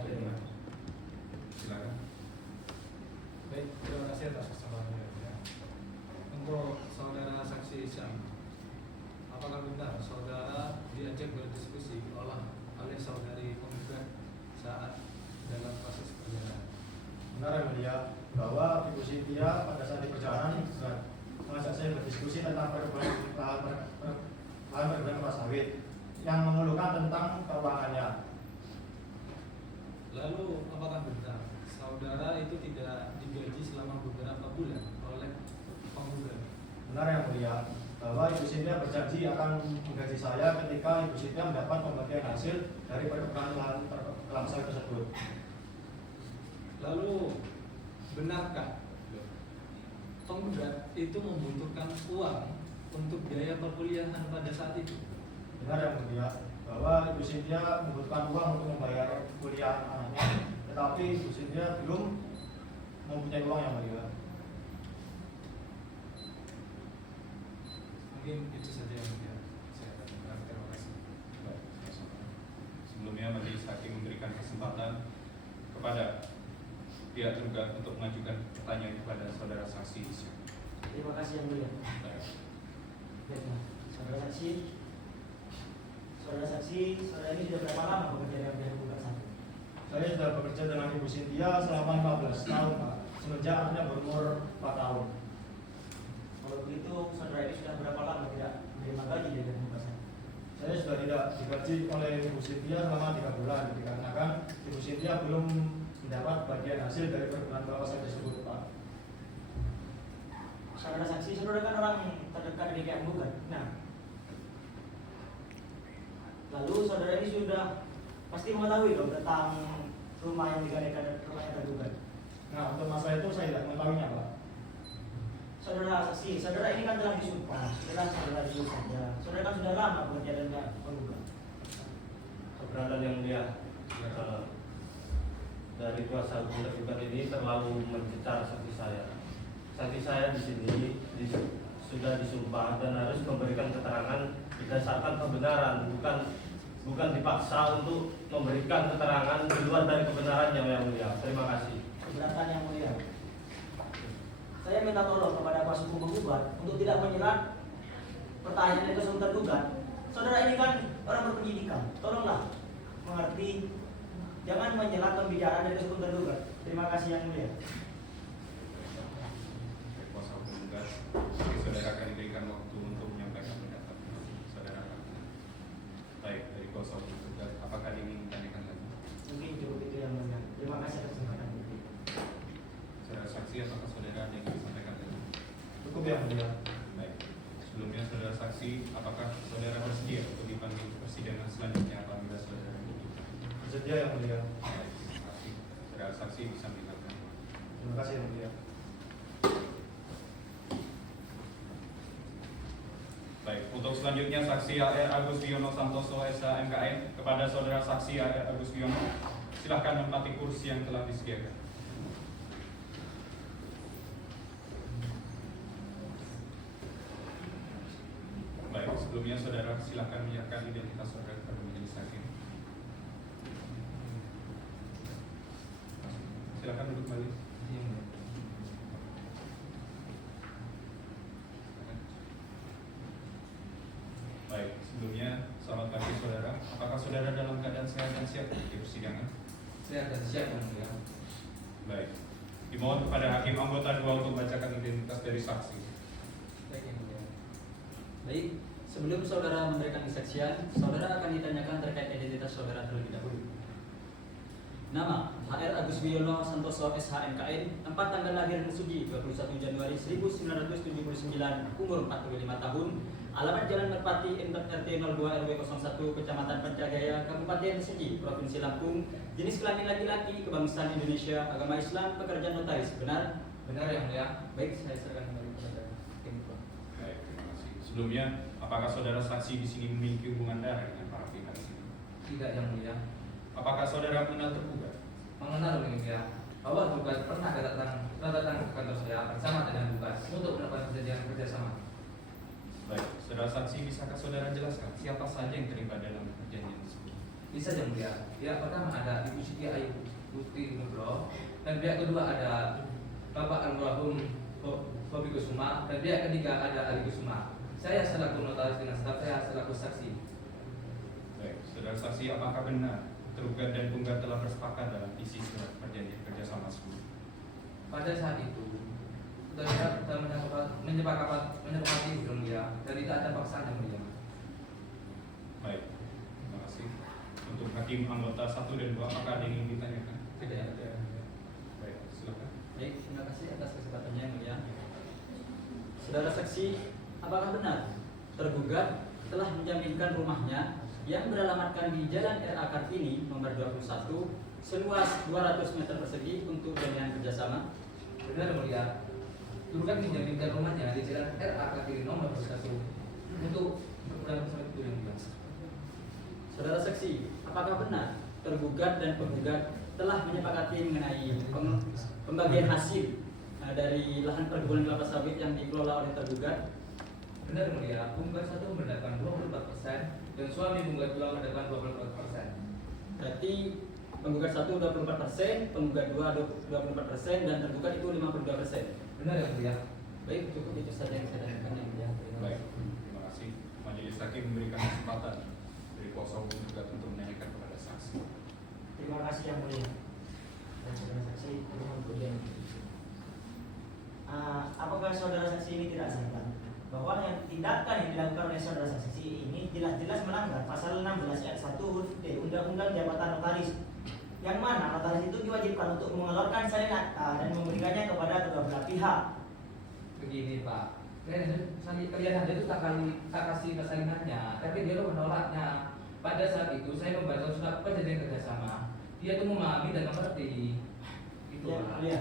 Benar. Silakan. Baik, terima kasih atas kesabarannya. Ya. Untuk saudara saksi Syam, apakah benar saudara diajak berdiskusi oleh saudari penggugat saat dalam proses perjalanan? Benar yang mulia, bahwa Ibu Cynthia pada saat di perjalanan mengajak saya berdiskusi tentang lahan perkebunan kelapa sawit yang mengeluhkan tentang keuangannya. Lalu apakah benar saudara itu tidak digaji selama beberapa bulan oleh penggugat? Benar yang mulia, bahwa Ibu Cynthia berjanji akan menggaji saya ketika Ibu Cynthia mendapat pembagian hasil dari perkebunan lahan kelapa sawit tersebut. Lalu benarkah penggugat itu membutuhkan uang untuk biaya perkuliahan pada saat itu? Benar yang mulia, bahwa Ibu Cynthia membutuhkan uang untuk membayar kuliah anaknya, tetapi Ibu Cynthia belum mempunyai uang yang mulia. Mungkin itu saja yang mulia. Saya akan terima kasih. Baik, sebelumnya majelis hakim memberikan kesempatan kepada pihak tergugat untuk mengajukan pertanyaan kepada saudara saksi. Terima kasih yang mulia. Baik. Baiklah, saudara saksi, saudara ini sudah berapa lama bekerja dengan pihak penggugat satu? Saya sudah bekerja dengan Ibu Cynthia selama 15 tahun, Pak. Semenjak anaknya berumur 4 tahun. Kalau begitu, saudara ini sudah berapa lama tidak menerima gaji dari pihak penggugat satu? Saya sudah tidak digaji oleh Ibu Cynthia selama 3 bulan, dikarenakan Ibu Cynthia belum mendapat bagian hasil dari perkebunan kelapa sawit tersebut, Pak. Saudara saksi, saudara kan orang terdekat dari pihak penggugat. Nah, lalu saudara ini sudah pasti mengetahui dong tentang rumah yang digadaikan dan rumah yang tergugat. Nah, untuk masalah itu saya tidak mengetahuinya, Pak. Saudara saksi, saudara ini kan telah disumpah, saudara disumpah saja. Saudara kan sudah lama bekerja dengan pihak penggugat. Keberadaan yang mulia, dari kuasa hukum tergugat ini terlalu mencecar saksi saya. Saksi saya di sini sudah disumpah dan harus memberikan keterangan berdasarkan kebenaran, bukan dipaksa untuk memberikan keterangan di luar dari kebenaran yang mulia. Terima kasih. Keberatan yang mulia. Saya minta tolong kepada kuasa hukum penggugat untuk tidak menyerang pertanyaan dari kuasa hukum tergugat. Saudara ini kan orang berpendidikan, tolonglah mengerti, jangan menyerang pembicaraan dari kuasa hukum tergugat. Terima kasih yang mulia. Kuasa hukum penggugat, saudara akan diberikan waktu untuk menyampaikan pendapat saudara. Baik, dari kuasa hukum penggugat, apakah ini ditanyakan lagi? Mungkin cukup itu yang mulia. Terima kasih atas kesempatan ini. Saudara saksi, apakah saudara ada yang ingin disampaikan lagi? Cukup yang mulia. Baik, sebelumnya saudara saksi, apakah saudara bersedia untuk dipanggil persidangan selanjutnya apabila saudara membutuhkan? Bersedia yang mulia. Baik, terima kasih. Saudara saksi bisa meninggalkan. Terima kasih yang mulia. Baik, untuk selanjutnya saksi AR Agus Wiono Santoso SH MKM, kepada saudara saksi AR Agus Wiono, silahkan menempati kursi yang telah disediakan. Baik, sebelumnya saudara silahkan menyerahkan identitas saudara kepada majelis hakim. Silahkan duduk kembali. Baik, sebelumnya selamat pagi saudara. Apakah saudara dalam keadaan sehat dan siap di persidangan? Sehat dan siap yang mulia. Baik, dimohon kepada hakim anggota 2 untuk membacakan identitas dari saksi. Baik, yang mulia. Baik, sebelum saudara memberikan kesaksian, saudara akan ditanyakan terkait identitas saudara terlebih dahulu. Nama, HR Agus Wiono Santoso SHMKN, tempat tanggal lahir Mesuji 21 Januari 1979, umur 45 tahun, alamat Jalan Merpati, RT 02 RW 01, Kecamatan Pancagaya, Kabupaten Mesuji, Provinsi Lampung, jenis kelamin laki-laki, kebangsaan Indonesia, agama Islam, pekerjaan notaris. Benar? Benar yang mulia. Baik, saya serahkan kembali kepada tim. Baik, terima kasih. Sebelumnya, apakah saudara saksi di sini memiliki hubungan darah dengan para pihak di sini? Tidak yang mulia. Apakah saudara mengenal tergugat? Mengenal yang mulia. Bahwa Lukas pernah datang ke kantor saya bersama dengan Lukas untuk melakukan perjanjian kerjasama. Baik, saudara saksi, bisakah saudara jelaskan siapa saja yang terlibat dalam perjanjian tersebut? Bisa yang mulia. Pihak pertama ada Ibu Siti Ayu Putri Nugroho, dan pihak kedua ada Bapak Almarhum Bobi Kusuma, dan pihak ketiga ada Ali Kusuma. Saya selaku notaris dengan staf saya selaku saksi. Baik, saudara saksi, apakah benar tergugat dan penggugat telah bersepakat dalam isi surat perjanjian kerjasama tersebut? Pada saat itu saudara menyepakati yang mulia, dan tidak ada paksaan yang mulia. Baik, terima kasih. Untuk hakim anggota 1 dan 2, apakah ada yang ingin ditanyakan? Tidak ada. Baik, silakan. Baik, terima kasih atas kesempatannya yang mulia. Saudara saksi, apakah benar tergugat telah menjaminkan rumahnya yang beralamatkan di Jalan RA Kartini nomor 21 seluas 200 meter persegi untuk jaminan kerjasama? Benar yang mulia. Tergugat menjaminkan rumahnya di Jalan RA Kartini nomor 21 untuk berkurang pesawat itu yang mulia. Saudara saksi, apakah benar tergugat dan penggugat telah menyepakati mengenai pembagian hasil dari lahan perkebunan kelapa sawit yang dikelola oleh tergugat? Benar yang mulia. Penggugat 1 mendapatkan 24% dan suami penggugat 2 mendapatkan 24%. Berarti penggugat 1 24%, penggugat 2 24% dan tergugat itu 52%. Benar yang mulia. Baik, cukup itu saja yang saya tanyakan yang mulia. Terima Baik, kasih. terima kasih. Majelis hakim memberikan kesempatan dari kuasa hukum tergugat untuk menanyakan kepada saksi. Terima kasih yang mulia. Dan saudara saksi, mohon kemudian. Apakah saudara saksi ini tidak sadar bahwa yang tindakan yang dilakukan oleh saudara saksi ini jelas-jelas melanggar pasal 16 ayat 1 huruf D Undang-Undang Jabatan Notaris, yang mana notaris itu diwajibkan untuk mengeluarkan salin akta dan memberikannya kepada kedua belah pihak. Begini Pak, kalian ada itu tak kasih kesalinannya, tapi dia menolaknya. Pada saat itu saya membaca surat perjanjian kerjasama, dia itu memahami dan mengerti. Itu Ya, Pak. mulia.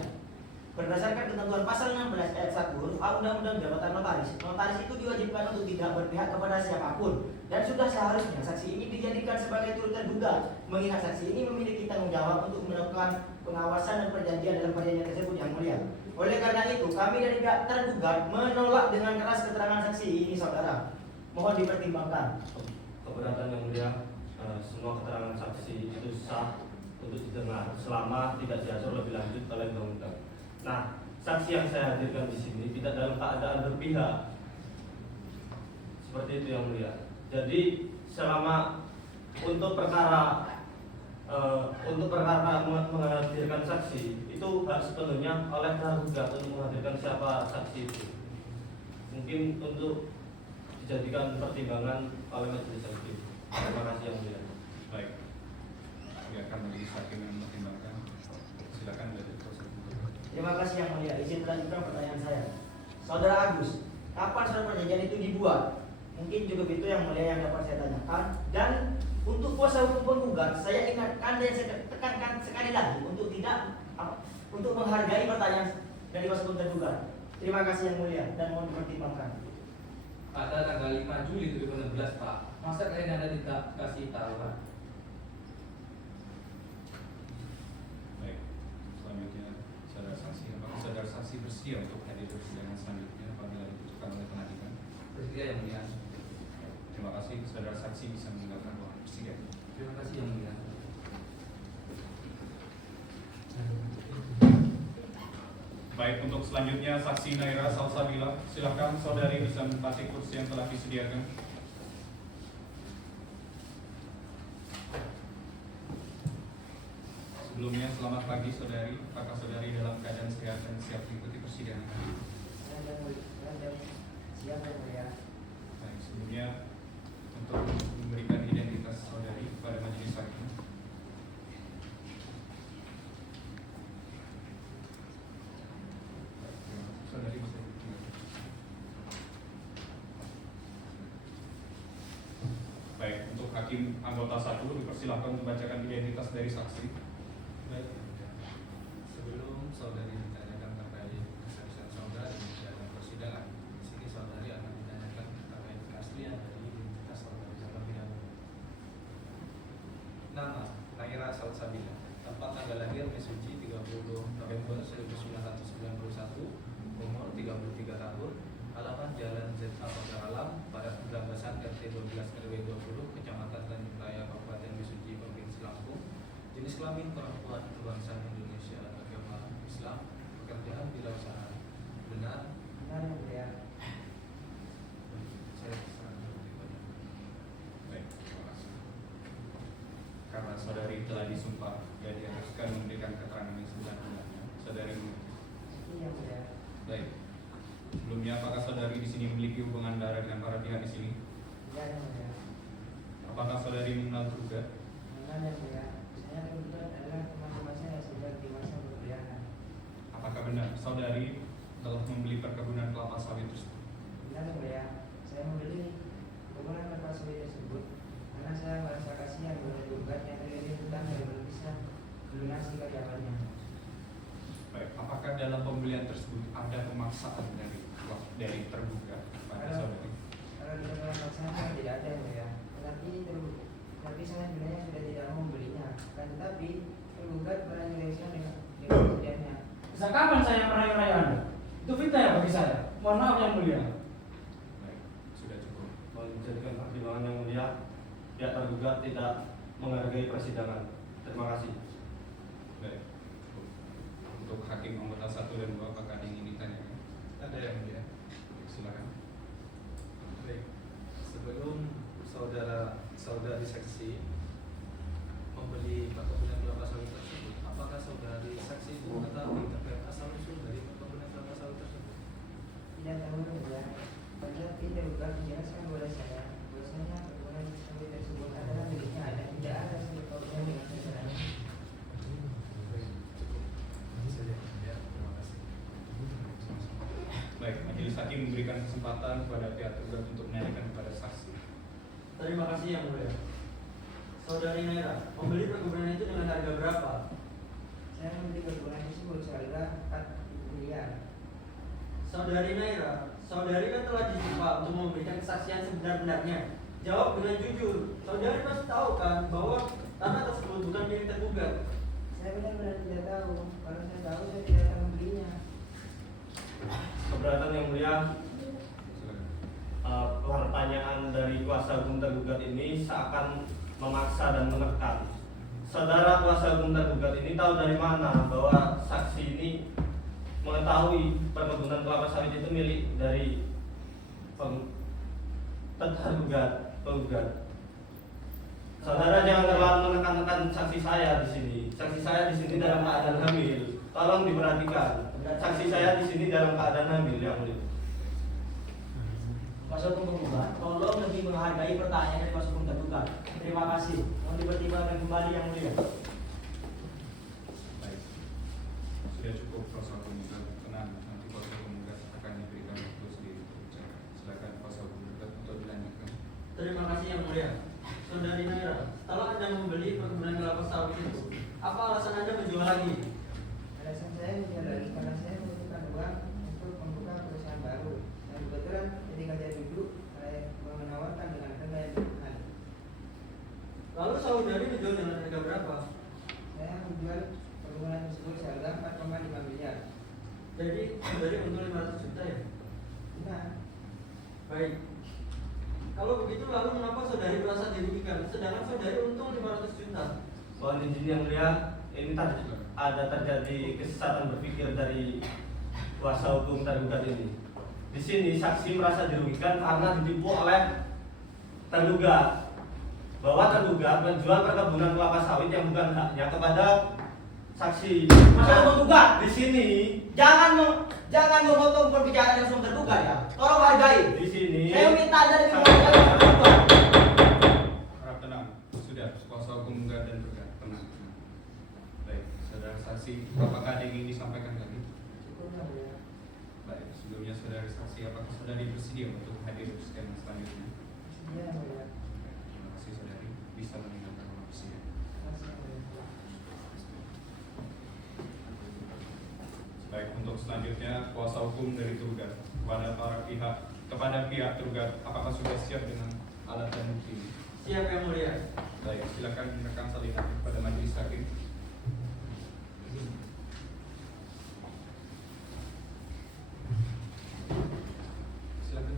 Berdasarkan ketentuan pasal 16 ayat 1 huruf A Undang-Undang Jabatan Notaris, notaris itu diwajibkan untuk tidak berpihak kepada siapapun, dan sudah seharusnya saksi ini dijadikan sebagai turut terduga, mengingat saksi ini memiliki tanggung jawab untuk melakukan pengawasan dan perjanjian dalam perjanjian tersebut yang mulia. Oleh karena itu, kami dari pihak tergugat menolak dengan keras keterangan saksi ini, saudara. Mohon dipertimbangkan. Keberatan yang mulia, semua keterangan saksi itu sah untuk didengar selama tidak diatur lebih lanjut oleh undang-undang. Nah, saksi yang saya hadirkan di sini tidak dalam keadaan berpihak, seperti itu yang mulia. Jadi selama untuk perkara menghadirkan saksi itu hak sepenuhnya oleh tergugat untuk menghadirkan siapa saksi itu. Mungkin untuk dijadikan pertimbangan oleh majelis hakim. Terima kasih yang mulia. Baik, biarkan majelis hakim yang mempertimbangkan. Silakan dari kuasa hukum. Terima kasih yang mulia. Izin melanjutkan pertanyaan saya. Saudara Agus, kapan surat perjanjian itu dibuat? Mungkin juga itu yang mulia yang dapat saya tanyakan. Dan untuk kuasa hukum penggugat, saya ingatkan dan saya tekankan sekali lagi untuk menghargai pertanyaan dari kuasa hukum tergugat. Terima kasih yang mulia dan mohon dipertimbangkan. Pada tanggal 5 Juli 2016 Pak, masa kalian ada tidak kasih tahu Pak? Baik, selanjutnya saudara saksi. Apakah saudara saksi bersedia untuk hadir di persidangan selanjutnya apabila dibutuhkan oleh pengadilan? Bersedia yang mulia. Terima kasih. Saudara saksi bisa meninggalkan ruang persidangan. Terima kasih yang mulia. Baik, untuk selanjutnya saksi Naira Salsabila, silakan saudari bisa menempati kursi yang telah disediakan. Sebelumnya selamat pagi saudari, apakah saudari dalam keadaan sehat dan siap mengikuti persidangan? Siap yang mulia. Baik, sebelumnya untuk memberikan identitas saudari kepada majelis hakim. Saudari bisa dipersilakan. Baik, untuk hakim anggota 1 dipersilakan untuk membacakan identitas dari saksi. Baik, sebelum saudari ditanyakan terkait kesaksian saudari dalam persidangan, di sini saudari akan ditanyakan terkait keaslian dari identitas saudari terlebih dahulu. Nama Naira Salsabila, tempat tanggal lahir Mesuji 30 November 1991, umur 33 tahun, alamat Jalan ZA Pagar Alam, pada Perambasan RT 12 RW 20, Kecamatan Tanjung Raya, Kabupaten Mesuji, telah disumpah dan diharuskan memberikan keterangan yang sebenarnya. Saudari. Iya, mulia. Baik. Sebelumnya, apakah saudari di sini memiliki hubungan darah dengan para pihak di sini? Iya, mulia. Apakah saudari mengenal tergugat? Mengenal ya, mulia. Saya kebetulan adalah teman-teman saya sejak di masa perkuliahan. Apakah benar saudari telah membeli perkebunan kelapa sawit tersebut? Benar, mulia. Saya membeli perkebunan kelapa sawit tersebut karena saya merasa kasihan kepada tergugat yang terlilit hutang dan belum bisa melunasi karyawannya. Baik. Apakah dalam pembelian tersebut ada pemaksaan dari tergugat pada saudari? Kalau di dalam paksaan tidak ada, mulia. Tapi saya sebenarnya sudah tidak mau membelinya. Tetapi tergugat pernah menyelesaikan dengan kejadiannya. Sejak kapan saya merayu-rayu Anda? Itu fitnah ya bagi saya. Mohon maaf yang mulia. Baik, sudah cukup. Menjadikan pertimbangan yang mulia, pihak tergugat tidak menghargai persidangan. Terima kasih. Baik. Untuk hakim anggota 1 dan 2, apakah ada yang ingin ditanyakan? Ada yang mulia. Silakan. Baik. Sebelum saudari saksi membeli perkebunan kelapa sawit tersebut, apakah saudari saksi itu mengetahui terkait asal usul dari perkebunan kelapa sawit tersebut? Tidak tahu, mulia. Tetapi tergugat menjelaskan kepada saya bahwasanya perkebunan sawit tersebut adalah miliknya dan tidak ada sangkut pautnya dengan sejarahnya. Baik, majelis hakim memberikan kesempatan kepada pihak tergugat untuk menanyakan kepada saksi. Terima kasih yang mulia. Saudari Naira, membeli perkebunan itu dengan harga berapa? Saya membeli perkebunan tersebut seharga 4 miliar. Saudari Naira, saudari kan telah disumpah untuk memberikan kesaksian sebenar-benarnya. Jawab dengan jujur. Saudari pasti tahu kan bahwa tanah tersebut bukan milik tergugat. Saya benar-benar tidak tahu. Kalau saya tahu, saya tidak akan membelinya. Keberatan yang mulia, Silakan. pertanyaan dari kuasa hukum tergugat ini seakan memaksa dan menekan. Saudara kuasa hukum tergugat ini tahu dari mana bahwa saksi ini mengetahui perkebunan kelapa sawit itu milik dari penggugat. Saudara jangan terlalu menekan-nekan saksi saya di sini. Saksi saya di sini dalam keadaan hamil. Tolong diperhatikan. Saksi saya di sini dalam keadaan hamil yang mulia. Kuasa hukum penggugat, tolong lebih menghargai pertanyaan dari kuasa hukum tergugat. Terima kasih. Mohon dipertimbangkan kembali yang mulia. Baik. Sudah cukup kuasa hukum tergugat. Tenang, nanti kuasa hukum tergugat akan diberikan waktu sendiri untuk bicara. Silakan kuasa hukum tergugat untuk dilanjutkan. Terima kasih yang mulia. Saudari Naira, setelah Anda membeli perkebunan kelapa sawit itu, apa alasan Anda menjual lagi? Alasan saya menjual lagi karena saya membutuhkan uang untuk membuka perusahaan baru. Dan kebetulan ketika saya duduk, saya menawarkan dengan harga yang mahal. Lalu saudari menjual dengan harga berapa? Saya menjual perkebunan tersebut seharga 4,5 miliar. Jadi saudari untung 500 juta ya? Nah, Baik. Kalau begitu lalu mengapa saudari merasa dirugikan, sedangkan saudari untung 500 juta? Mohon izin yang mulia, ini ada terjadi kesesatan berpikir dari kuasa hukum tergugat ini. Di sini saksi merasa dirugikan karena ditipu oleh tergugat bahwa tergugat menjual perkebunan kelapa sawit yang bukan haknya kepada saksi. Kuasa hukum tergugat, Di sini, jangan memotong perbicaraan yang sudah tergugat ya. Tolong hargai. di sini. Saya minta Anda lebih menghargai yang tergugat. Harap tenang. Sudah, kuasa hukum tergugat dan tergugat. Tenang. Baik, saudara saksi, apakah ada yang ingin disampaikan lagi? cukuplah, mulia. Baik, sebelumnya saudara saksi, apakah saudari bersedia untuk hadir di persidangan selanjutnya? Iya, mulia. Terima kasih saudari, bisa meninggalkan ruang persidangan. Terima kasih, mulia. Baik, untuk selanjutnya kuasa hukum dari tergugat kepada pihak tergugat, apakah sudah siap dengan alat dan bukti ini? Siap yang mulia. Baik, silakan rekan salinan kepada majelis hakim. Silakan.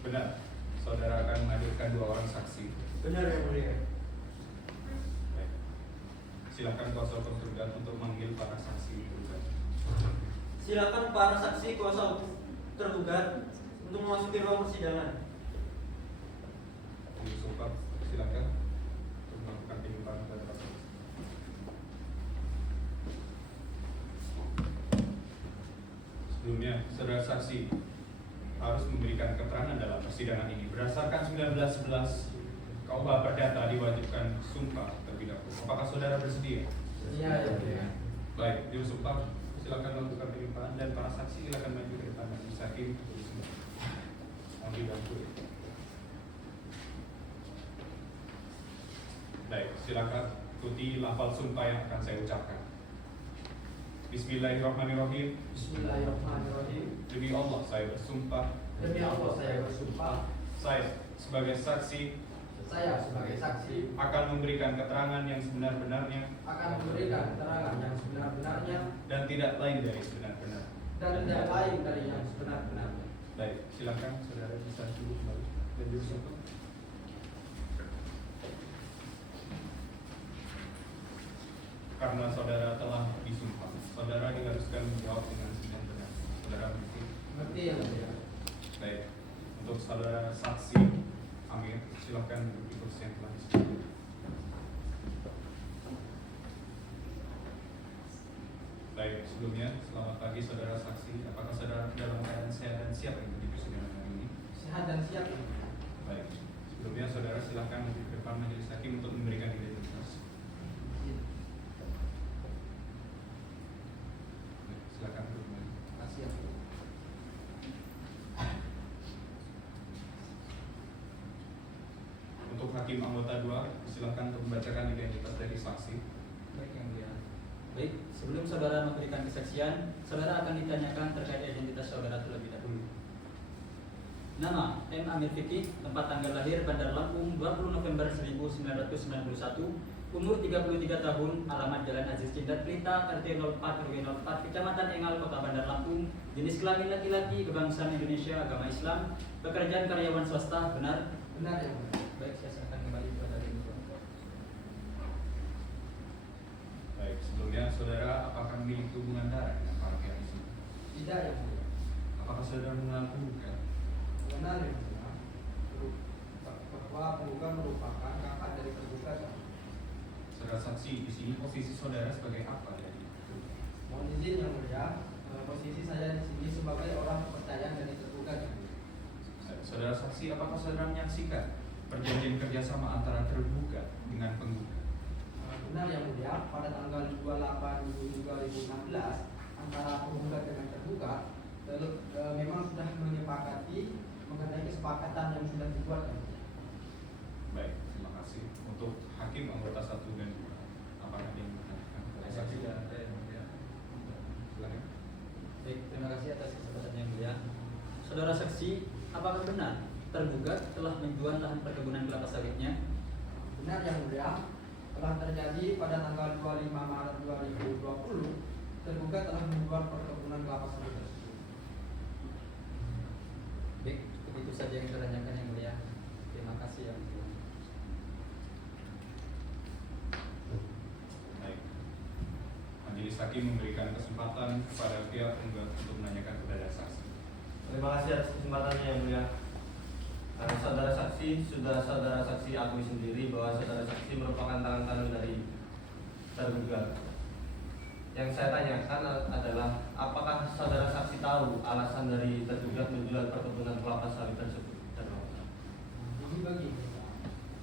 Benar, saudara akan menghadirkan 2 orang saksi. Benar yang mulia. Baik. Silakan kuasa hukum tergugat untuk memanggil para saksi tergugat. Silakan para saksi kuasa tergugat untuk memasuki ruang persidangan. Sumpah, silakan untuk melakukan penyimpanan data. Sebelumnya, saudara saksi harus memberikan keterangan dalam persidangan ini. Berdasarkan 1911 KUH Perdata diwajibkan sumpah terlebih dahulu. Apakah saudara bersedia? Iya. Baik, juru sumpah silakan melakukan penyimpanan dan para saksi silakan maju ke depan majelis hakim untuk disumpah. Mohon dibantu. Baik, silakan ikuti lafal sumpah yang akan saya ucapkan. Bismillahirrahmanirrahim. Bismillahirrahmanirrahim. Demi Allah saya bersumpah. Demi Allah saya bersumpah. Saya sebagai saksi Saya sebagai saksi akan memberikan keterangan yang sebenar-benarnya akan memberikan keterangan yang sebenar-benarnya dan tidak lain dari sebenar-benar. dan tidak lain dari yang sebenar-benarnya. Baik, silakan saudara bisa duduk kembali dan juru sumpah. Karena saudara telah disumpah, saudara diharuskan menjawab dengan sebenar-benar. Saudara mengerti? Mengerti yang mulia. Baik, untuk saudara saksi Amir, silakan duduk di kursi yang telah disediakan. Baik, sebelumnya selamat pagi saudara saksi. Apakah saudara dalam keadaan sehat dan siap mengikuti persidangan hari ini? Sehat dan siap. Baik, sebelumnya saudara silakan maju ke depan majelis hakim untuk memberikan identitas. Baik, silakan duduk kembali. Kasih ya. Untuk hakim anggota 2, silakan untuk membacakan identitas dari saksi. Baik, yang mulia. Baik, sebelum saudara memberikan kesaksian, saudara akan ditanyakan terkait identitas saudara terlebih dahulu. Nama M. Amir Fikri, tempat tanggal lahir Bandar Lampung 20 November 1991, umur 33 tahun, alamat Jalan Aziz Cindat Pelita, RT 04 RW 04, Kecamatan Engal, Kota Bandar Lampung, jenis kelamin laki-laki, kebangsaan Indonesia, agama Islam, pekerjaan karyawan swasta, benar? Benar yang mulia. Baik, saya serahkan kembali kepada Ibu. Baik, sebelumnya saudara apakah memiliki hubungan darah dengan para pihak ini? Tidak yang mulia. Apakah saudara mengaku bukan? Benar yang mulia. Bahwa penggugat merupakan kakak dari tergugat. Saudara saksi, di sini posisi saudara sebagai apa dari itu? Mohon izin yang mulia. Posisi saya di sini sebagai orang kepercayaan dari tergugat. Saudara saksi, apakah saudara menyaksikan perjanjian kerjasama antara tergugat dengan penggugat? Benar yang mulia, pada tanggal 28 Juni 2016 antara penggugat dengan tergugat memang sudah menyepakati mengenai kesepakatan yang sudah dibuat. Baik, terima kasih. Untuk hakim anggota 1 dan 2, apakah ada yang menanyakan kepada saksi? Silakan. Baik, terima kasih atas kesempatannya yang mulia. Saudara saksi, apakah benar tergugat telah menjual lahan perkebunan kelapa sawitnya? Benar yang mulia, telah terjadi pada tanggal 25 Maret 2020, tergugat telah menjual perkebunan kelapa sawit tersebut. Baik, itu saja yang saya tanyakan yang mulia. Terima kasih yang mulia. Baik. Majelis hakim memberikan kesempatan kepada pihak penggugat untuk menanyakan kepada saksi. Terima kasih atas kesempatannya yang mulia. Saudara saksi, sudah saudara saksi akui sendiri bahwa saudara saksi merupakan tangan kanan dari tergugat. Yang saya tanyakan adalah apakah saudara saksi tahu alasan dari tergugat menjual perkebunan kelapa sawit tersebut? Jadi begini,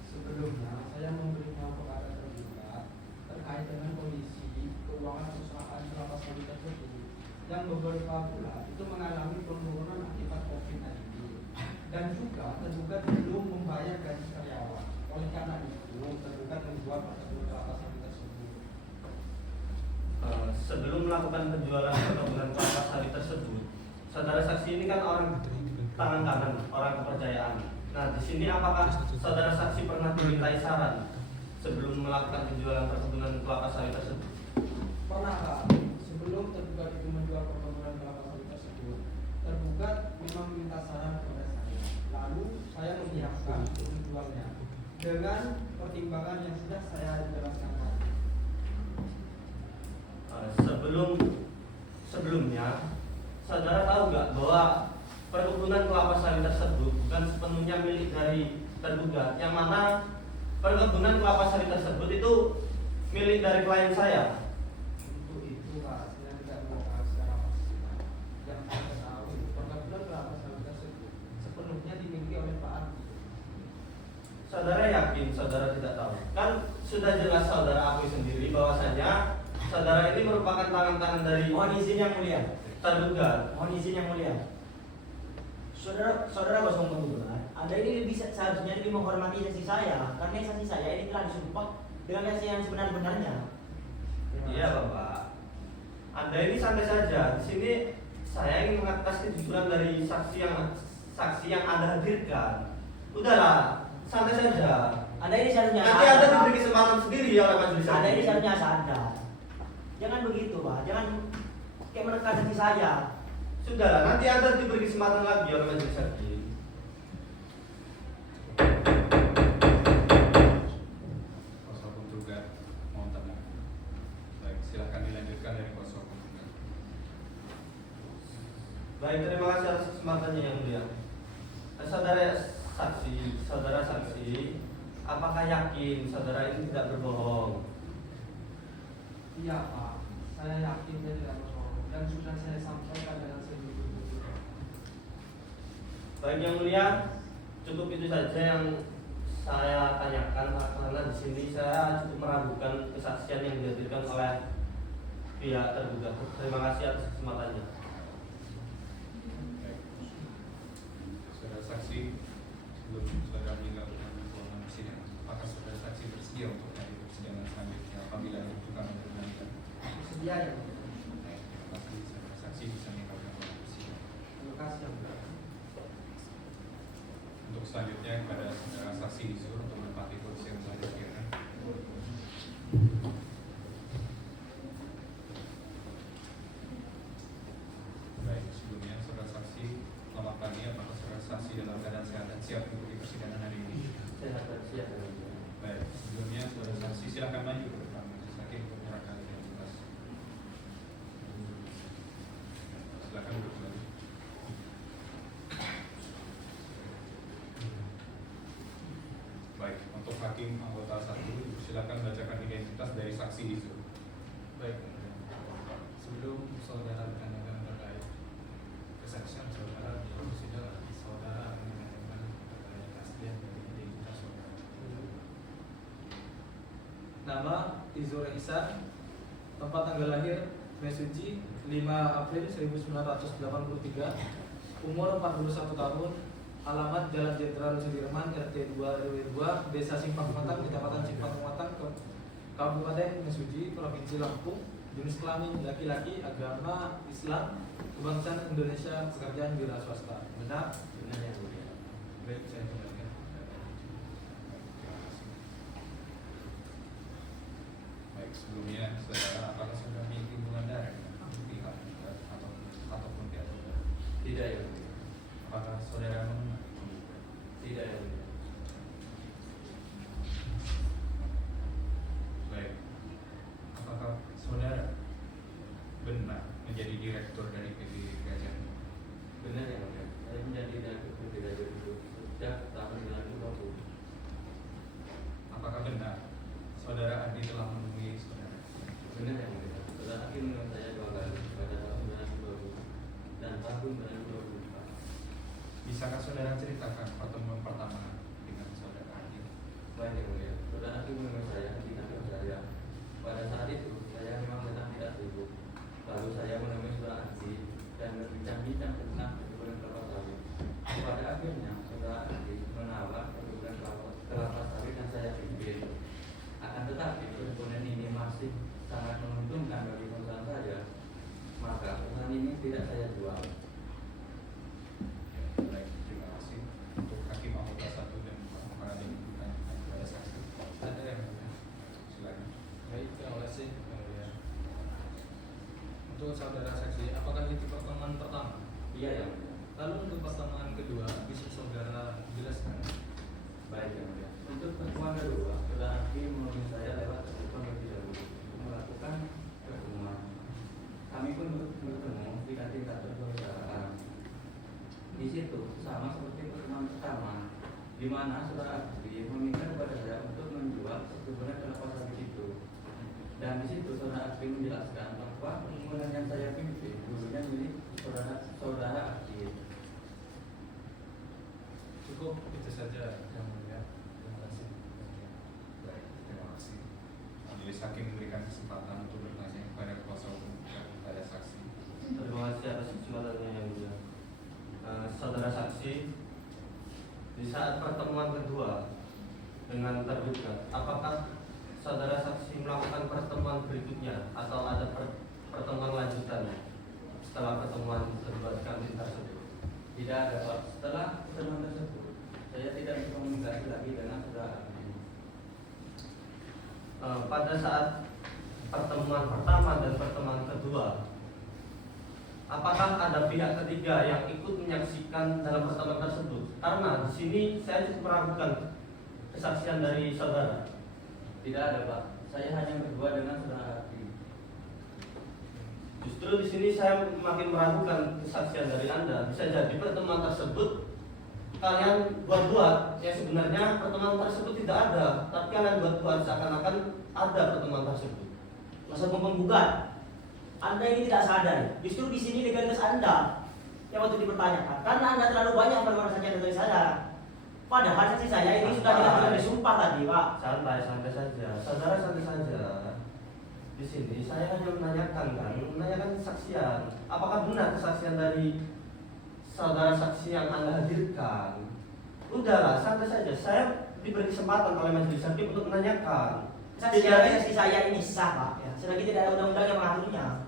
sebelumnya saya memberitahu kepada tergugat terkait dengan kondisi keuangan perusahaan kelapa sawit tersebut yang beberapa bulan itu mengalami penurunan akibat COVID-19 dan juga tergugat belum membayar gaji karyawan. Oleh karena itu, tergugat menjual perkebunan kelapa sawit tersebut. Sebelum melakukan penjualan perkebunan kelapa sawit tersebut, saudara saksi ini kan orang tangan kanan, orang kepercayaan. Nah, di sini apakah saudara saksi pernah dimintai saran sebelum melakukan penjualan perkebunan kelapa sawit tersebut? Pernah Pak, sebelum tergugat itu menjual perkebunan kelapa sawit tersebut, tergugat memang meminta saran kepada saya. Lalu saya mengiyakan untuk menjualnya dengan pertimbangan yang sudah saya jelaskan tadi. Sebelumnya saudara tahu nggak bahwa perkebunan kelapa sawit tersebut bukan sepenuhnya milik dari tergugat, yang mana perkebunan kelapa sawit tersebut itu milik dari klien saya. Untuk itu Pak, saya tidak mengatakan secara pasti Pak. Yang saya tahu, perkebunan kelapa sawit tersebut sepenuhnya dimiliki oleh Pak Andi. Saudara yakin saudara tidak tahu? Kan sudah jelas saudara akui sendiri bahwasanya saudara ini merupakan tangan-tangan dari Mohon izin yang mulia. tergugat. Mohon izin yang mulia. Saudara kosong penggugat, Anda ini seharusnya lebih menghormati saksi saya, karena saksi saya ini telah disumpah dengan saksi yang sebenar-benarnya. Iya Bapak. Anda ini santai saja. Di sini saya ingin mengatas kejujuran dari saksi yang Anda hadirkan. Udahlah, santai saja. Anda ini seharusnya Nanti Anda diberi kesempatan sendiri oleh majelis Anda ini hakim. seharusnya sadar. Jangan begitu, Pak. Jangan kayak menekan saksi saya. Sudahlah, nanti Anda diberi kesempatan lagi oleh majelis hakim. Kuasa hukum juga mohon tenang. Baik, silakan dilanjutkan dari kuasa hukum juga. Baik, terima kasih atas kesempatannya yang mulia. Saudara saksi, apakah yakin saudara ini tidak berbohong? Iya Pak, saya yakin dia tidak berbohong dan sudah saya sampaikan dengan sejujur-jujurnya. Baik yang mulia, cukup itu saja yang saya tanyakan karena di sini saya cukup meragukan kesaksian yang dihadirkan oleh pihak tergugat. Terima kasih atas kesempatannya. Baik. Saudara saksi, sebelum saudara meninggalkan ruangan persidangan, apakah saudara saksi bersedia untuk hadir persidangan selanjutnya apabila dibutuhkan oleh pengadilan? Sedia ya Pak. Baik, terima kasih. Saudara saksi bisa meninggalkan ruangan persidangan. Terima kasih yang mulia. Untuk selanjutnya kepada saudara saksi disuruh untuk menempati kursi yang telah disediakan. Baik, sebelumnya saudara saksi, selamat pagi. Apakah saudara saksi dalam keadaan sehat dan siap mengikuti persidangan hari ini? Sehat dan siap. Baik, sebelumnya saudara saksi silakan maju ke depan majelis hakim untuk menyerahkan identitas. Silakan duduk kembali. Baik, untuk hakim anggota 1, silakan bacakan identitas dari saksi isu. Baik, sebelum saudara menanyakan terkait kesaksian saudara di persidangan, saudara akan menanyakan terkait keaslian dari identitas saudara. Nama Izur Ihsan, tempat tanggal lahir Mesuji 5 April 1983, umur 41 tahun, alamat Jalan Jenderal Sudirman, RT 2 RW 2, Desa Simpang Matang, Kecamatan Simpang Matang, Kabupaten Mesuji, Provinsi Lampung. Jenis kelamin laki-laki, agama Islam, kebangsaan Indonesia, pekerjaan wira swasta. Benar? Benar yang mulia. Baik, saya benarkan. Baik, sebelumnya saudara apakah sudah memiliki hubungan darah dengan pihak ataupun pihak saudara? Tidak yang mulia. Apakah saudara mengenal? Tidak yang mulia. Baik, apakah saudara benar menjadi direktur dari PT Gajah? Benar yang mulia. Saya menjadi direktur Gajah itu sejak tahun 2020. Apakah benar saudara Adi telah menemui saudara? Benar yang mulia. Saudara hakim menurut saya 2 kali pada tahun 2020 dan tahun 2024. Bisakah saudara ceritakan pertemuan pertama dengan saudara Adi? Baik yang mulia. Saudara hakim menurut saya tidak percaya. Pada saat itu saya memang sedang tidak sibuk. Lalu saya menemui saudara Adi dan berbincang-bincang tentang perkebunan kelapa sawit. Pada akhirnya saudara Adi menawar perkebunan kelapa sawit yang saya pimpin. Akan tetapi perkebunan ini masih sangat menguntungkan bagi perusahaan saya. Maka perusahaan ini tidak saya jual. Ya, baik, terima kasih. Untuk hakim anggota 1 dan para dibutuhkan kepada saksi. Ada yang mulia. Silakan. Baik, terima kasih. Yang mulia. Untuk saudara saksi, apakah itu pertemuan pertama? Iya yang mulia. Lalu untuk pertemuan kedua, bisa saudara jelaskan? Baik yang mulia. Untuk pertemuan kedua, saudara hakim menemui saya lewat telepon terlebih dahulu untuk melakukan pertemuan. Kami pun bertemu di kantin kantor situ sama seperti pertemuan pertama, di mana saudara Akti meminta kepada saya untuk menjual perkebunan kelapa sawit itu. Dan di situ saudara Akti menjelaskan bahwa perkebunan yang saya pimpin dulunya milik saudara Akti. Cukup itu saja yang mulia. Terima kasih. Baik, terima kasih. Majelis hakim memberikan kesempatan untuk bertanya kepada kuasa hukum dan kepada saksi. Terima kasih atas kesempatannya yang mulia. Saudara saksi, di saat pertemuan kedua dengan tergugat, apakah saudara saksi melakukan pertemuan berikutnya atau ada pertemuan lanjutan setelah pertemuan kedua di kantin tersebut? Tidak ada Pak. Setelah pertemuan tersebut, saya tidak berkomunikasi lagi dengan saudara Akti. Pada saat pertemuan pertama dan pertemuan kedua, apakah ada pihak ketiga yang ikut menyaksikan dalam pertemuan tersebut? Karena di sini saya cukup meragukan kesaksian dari saudara. Tidak ada Pak. Saya hanya berdua dengan saudara Akti. Justru di sini saya makin meragukan kesaksian dari Anda. Bisa jadi pertemuan tersebut kalian buat-buat, ya sebenarnya pertemuan tersebut tidak ada, tapi kalian buat-buat seakan-akan ada pertemuan tersebut. Masa penggugat, Anda ini tidak sadar. Justru di sini legalitas Anda yang waktu dipertanyakan, karena Anda terlalu banyak menerima saksian dari saya. Padahal saksi saya ini sudah dilakukan disumpah tadi, Pak. Santai saja, saudara santai saja. Di sini saya hanya menanyakan kesaksian. Apakah benar kesaksian dari saudara saksi yang Anda hadirkan? Udahlah, santai saja. Saya diberi kesempatan oleh majelis hakim untuk menanyakan. Saksi saya ini sah, Pak. Ya. Selagi tidak ada undang-undang yang mengaturnya.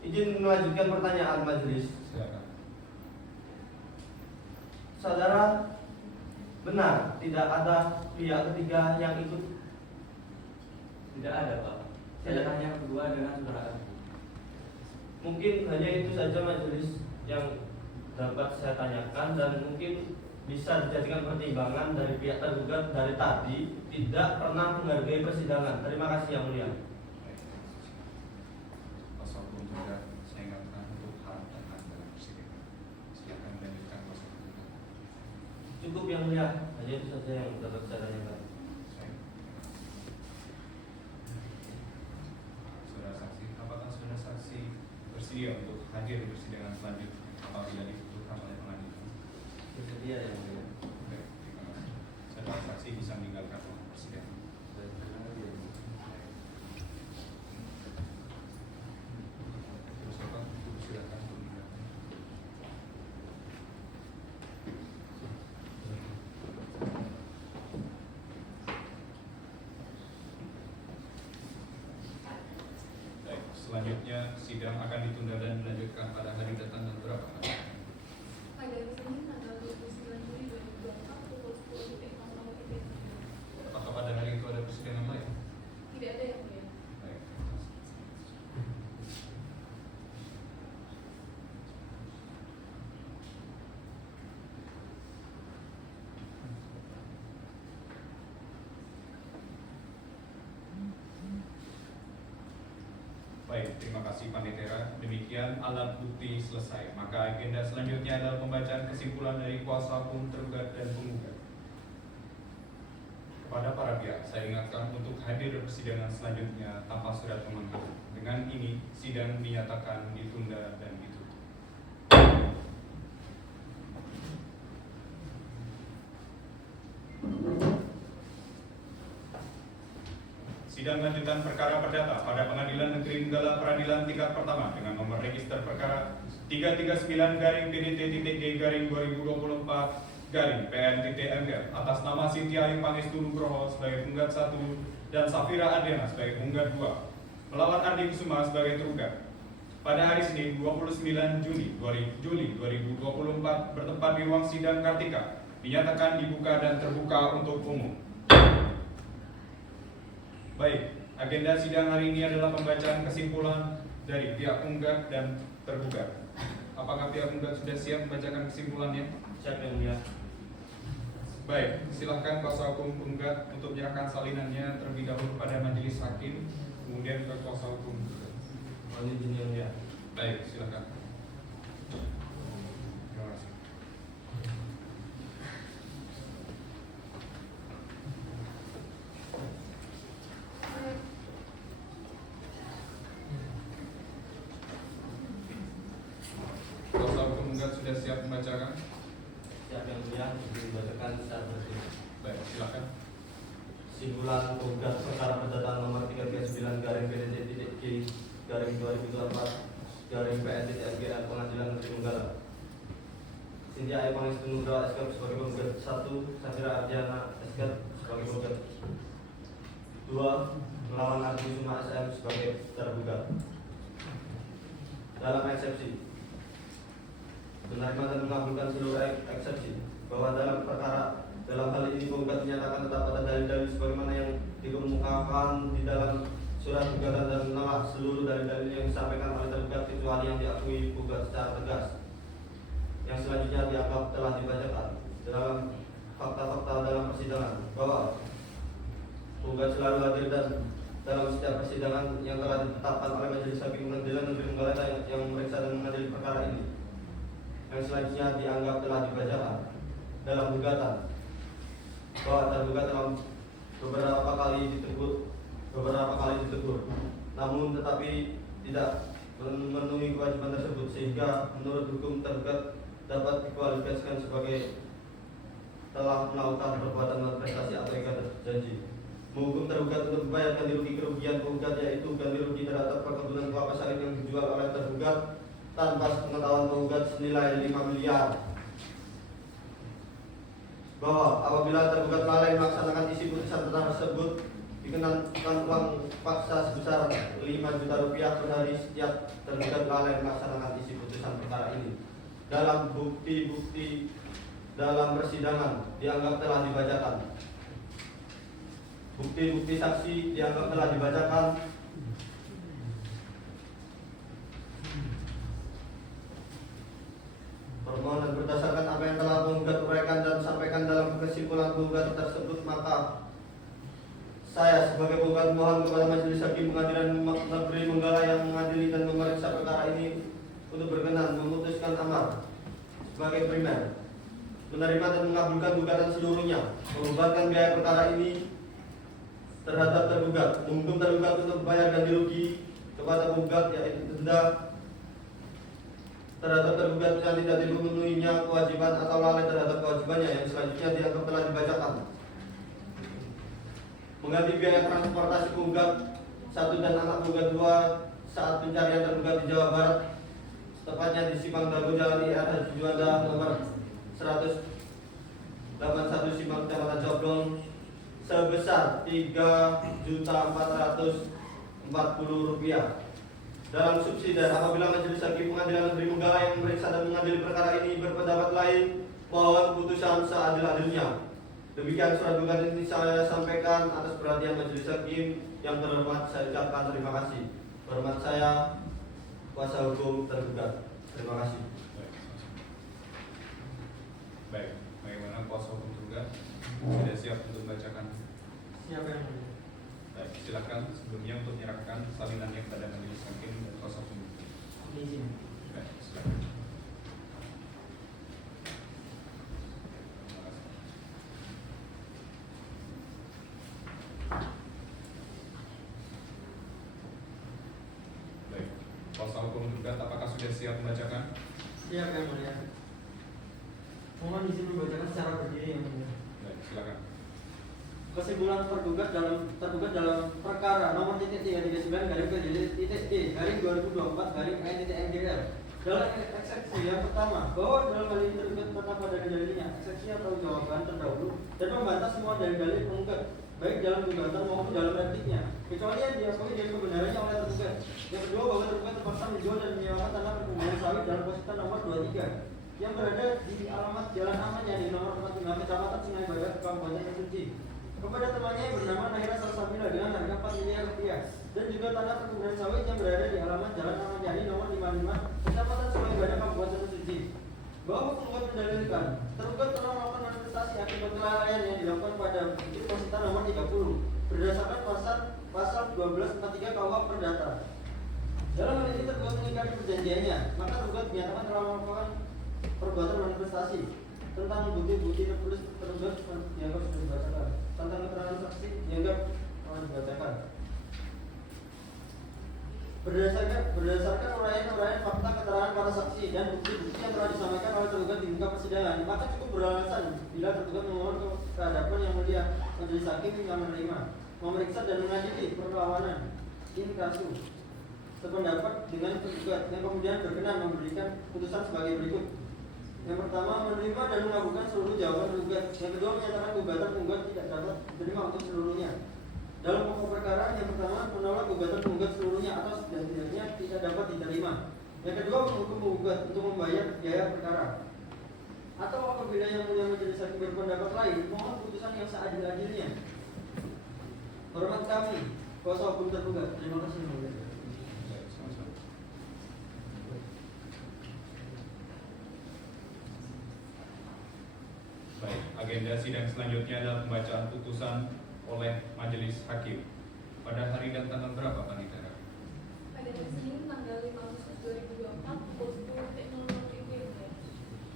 Izin melanjutkan pertanyaan majelis. Silakan. Saudara benar tidak ada pihak ketiga yang ikut? Tidak ada Pak. Saya hanya berdua dengan saudara Akti. Mungkin hanya itu saja majelis yang dapat saya tanyakan, dan mungkin bisa dijadikan pertimbangan dari pihak tergugat dari tadi tidak pernah menghargai persidangan. Terima kasih yang mulia. Kuasa hukum juga saya ingatkan untuk hak dan hak dalam persidangan. Silakan melanjutkan kuasa hukum. Cukup yang mulia, hanya itu saja yang dapat saya tanyakan. Saudara saksi, apakah saudara saksi bersedia untuk hadir di persidangan selanjutnya apabila dibutuhkan oleh pengadilan? Bersedia yang mulia. Baik, terima kasih. Saudara saksi bisa meninggalkan ruang persidangan. Terus Bapak, silakan untuk meninggalkan. Baik, selanjutnya sidang akan ditunda dan dilanjutkan pada hari datang dan berapa? Pada Senin tanggal 29 Juli 2024 pukul 10 WIB. Apakah pada hari itu ada persidangan lain? Tidak ada yang mulia. Baik. Baik, terima kasih Panitera. Demikian alat bukti selesai. Maka agenda selanjutnya adalah pembacaan kesimpulan dari kuasa hukum tergugat dan penggugat. Kepada para pihak, saya ingatkan untuk hadir di persidangan selanjutnya tanpa surat pemanggilan. Dengan ini, sidang dinyatakan ditunda dan ditutup. Sidang lanjutan perkara perdata pada Pengadilan Negeri Nenggala Peradilan tingkat pertama dengan nomor register perkara 339-PDT-2024-PN-MR atas nama Siti Ayu Pangestu Nugroho sebagai penggugat 1 dan Safira Adena sebagai penggugat 2 melawan Ardi Kusuma sebagai tergugat. Pada hari Senin 29 Juli 2024 bertempat di ruang sidang Kartika dinyatakan dibuka dan terbuka untuk umum. Baik, agenda sidang hari ini adalah pembacaan kesimpulan dari pihak penggugat dan tergugat. Apakah pihak penggugat sudah siap membacakan kesimpulannya? Siap yang mulia. Baik, silahkan kuasa hukum penggugat untuk menyerahkan salinannya terlebih dahulu pada majelis hakim, kemudian ke kuasa hukum. Mohon izin yang mulia. Baik, silahkan. sudah siap membacakan? Siap yang mulia, dibacakan secara bersih. Baik, silakan. Simpulan penggugat perkara perdata nomor 39-PN-GG-2024-PN-MGL Pengadilan Negeri Menggala. Cynthia E. Pangestu Nugraha SK sebagai penggugat 1. Safira Ardiana SK sebagai penggugat 2. Melawan Agus Wisuma SM sebagai tergugat. Dalam eksepsi menerima dan mengabulkan seluruh eksepsi bahwa dalam hal ini penggugat menyatakan tetap pada dalil-dalil sebagaimana yang dikemukakan di dalam surat gugatan dan menolak seluruh dalil-dalil yang disampaikan oleh tergugat kecuali yang diakui penggugat secara tegas. Yang selanjutnya dianggap telah dibacakan dalam fakta-fakta dalam persidangan bahwa penggugat selalu hadir dan dalam setiap persidangan yang telah ditetapkan oleh Majelis Hakim Pengadilan Negeri Menggala yang memeriksa dan mengadili perkara ini. Yang selanjutnya dianggap telah dibacakan dalam gugatan bahwa tergugat telah beberapa kali ditegur, namun tetapi tidak memenuhi kewajiban tersebut sehingga menurut hukum tergugat dapat dikualifikasikan sebagai telah melakukan perbuatan malprestasi atau ikat janji. Menghukum tergugat untuk membayar ganti rugi kerugian penggugat yaitu ganti rugi terhadap perkebunan kelapa sawit yang dijual oleh tergugat tanpa pengetahuan penggugat senilai 5 miliar. Bahwa apabila tergugat lalai melaksanakan isi putusan tersebut dikenakan uang paksa sebesar 5 juta rupiah per hari setiap tergugat lalai melaksanakan isi putusan perkara ini. Dalam bukti-bukti dalam persidangan dianggap telah dibacakan. Bukti-bukti saksi dianggap telah dibacakan. Permohonan berdasarkan apa yang telah penggugat uraikan dan sampaikan dalam kesimpulan penggugat tersebut, maka saya sebagai penggugat mohon kepada Majelis Hakim Pengadilan Negeri Menggala yang mengadili dan memeriksa perkara ini untuk berkenan memutuskan amar sebagai primer, menerima dan mengabulkan gugatan seluruhnya, membebankan biaya perkara ini terhadap tergugat, menghukum tergugat untuk membayar ganti rugi kepada penggugat yaitu denda terhadap tergugat yang tidak dipenuhinya kewajiban atau lalai terhadap kewajibannya. Yang selanjutnya dianggap telah dibacakan. Mengganti biaya transportasi penggugat 1 dan anak penggugat 2 saat pencarian tergugat di Jawa Barat, tepatnya di Simpang Dago Jalan IR Haji Juanda nomor 181 Simpang Kecamatan Coblong sebesar Rp3.440.000 dalam subsidi apabila Majelis Hakim Pengadilan Negeri Menggala yang memeriksa dan mengadili perkara ini berpendapat lain, mohon putusan seadil-adilnya. Demikian surat gugatan ini saya sampaikan atas perhatian Majelis Hakim. Yang terhormat saya ucapkan terima kasih. Hormat saya, kuasa hukum tergugat. Terima kasih. Baik, bagaimana kuasa hukum tergugat? Sudah siap untuk membacakan? Siapa yang mulia? Baik, silakan sebelumnya untuk menyerahkan salinannya kepada Majelis Hakim dan kuasa hukum. Izin. Baik, silakan. Baik, kuasa hukum tergugat apakah sudah siap membacakan? Siapa yang mulia? Mohon izin membacakan secara berdiri yang mulia. Baik, silakan. Kesimpulan tergugat dalam perkara nomor .339 garing PJD.D garing 2024 garing PN.MGL. Dalam eksepsi yang pertama, bahwa dalam hal ini tergugat tetap pada dalilnya, eksepsi atau jawaban terdahulu dan membantah semua dalil-dalil penggugat, baik dalam gugatan maupun dalam repliknya, kecuali yang diakui dari kebenarannya oleh tergugat. Yang kedua, bahwa tergugat terpaksa menjual dan menyewakan tanah perkebunan sawit dalam posisi nomor 23 yang berada di alamat Jalan Aman yang di nomor 45 Kecamatan Sungai Barat, Kabupaten Mesuji, kepada temannya yang bernama Nahira Salsabila dengan harga 4 miliar rupiah, dan juga tanah perkebunan sawit yang berada di alamat Jalan Ahmad Yani nomor 55 Kecamatan Sungai Barat, Kabupaten Mesuji. Bahwa penggugat mendalilkan tergugat telah melakukan manifestasi akibat kelalaian yang dilakukan pada bukti posita nomor 30 berdasarkan pasal 1243 KUH Perdata. Dalam hal ini tergugat mengingkari perjanjiannya, maka tergugat dinyatakan telah melakukan perbuatan manifestasi. Tentang bukti-bukti tertulis tergugat dianggap sudah dibacakan. Tentang keterangan saksi dianggap telah dibacakan. Berdasarkan uraian-uraian fakta keterangan para saksi dan bukti-bukti yang telah disampaikan oleh tergugat di muka persidangan, maka cukup beralasan bila tergugat memohon ke hadapan yang mulia majelis hakim yang menerima, memeriksa dan mengadili perlawanan in casu sependapat dengan tergugat yang kemudian berkenan memberikan putusan sebagai berikut. Yang pertama, menerima dan mengabulkan seluruh jawaban tergugat. Yang kedua, menyatakan gugatan penggugat tidak dapat diterima untuk seluruhnya. Dalam pokok perkara, yang pertama menolak gugatan penggugat seluruhnya atau setidaknya tidak dapat diterima. Yang kedua, menghukum penggugat untuk membayar biaya perkara. Atau apabila yang mulia majelis hakim berpendapat lain, mohon putusan yang seadil-adilnya. Hormat kami, kuasa hukum tergugat. Terima kasih. Baik, agenda sidang selanjutnya adalah pembacaan putusan oleh majelis hakim. Pada hari dan tanggal berapa, Panitera? Pada hari Senin tanggal 5 Agustus 2024 pukul 10.00 WIB.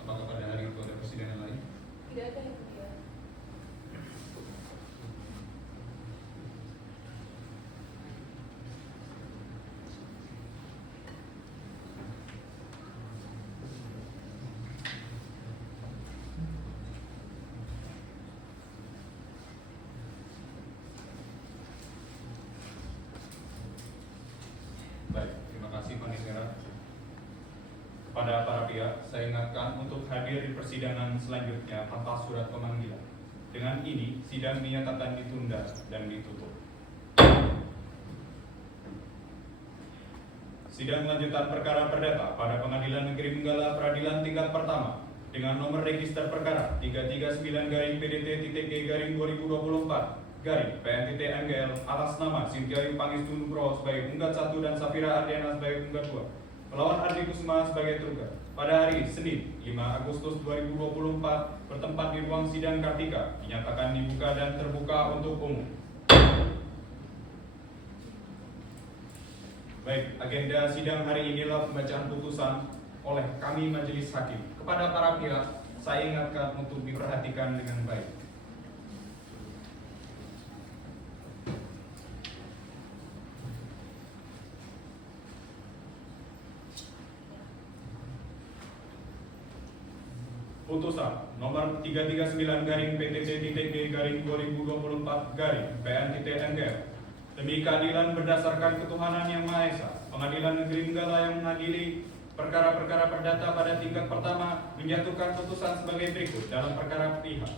Apakah pada hari itu ada persidangan lain? Tidak ada yang mulia. Baik, terima kasih Panitera. Pada para pihak, saya ingatkan untuk hadir di persidangan selanjutnya tanpa surat pemanggilan. Dengan ini, sidang dinyatakan ditunda dan ditutup. Sidang lanjutan perkara perdata pada Pengadilan Negeri Menggala Peradilan Tingkat Pertama dengan nomor register perkara 339-PDT-G-2024 PN-NGL atas nama Cynthia Ayu Pangestu Nugroho sebagai penggugat 1 dan Safira Ardiana sebagai penggugat 2 melawan Ardi Kusuma sebagai tergugat pada hari Senin 5 Agustus 2024 bertempat di ruang sidang Kartika dinyatakan dibuka dan terbuka untuk umum. Baik, agenda sidang hari ini adalah pembacaan putusan oleh kami majelis hakim. Kepada para pihak, saya ingatkan untuk diperhatikan dengan baik. Putusan nomor 339-PTT-G-2024 demi keadilan berdasarkan ketuhanan yang Maha Esa, Pengadilan Negeri Menggala yang mengadili perkara-perkara perdata pada tingkat pertama menjatuhkan putusan sebagai berikut dalam perkara pihak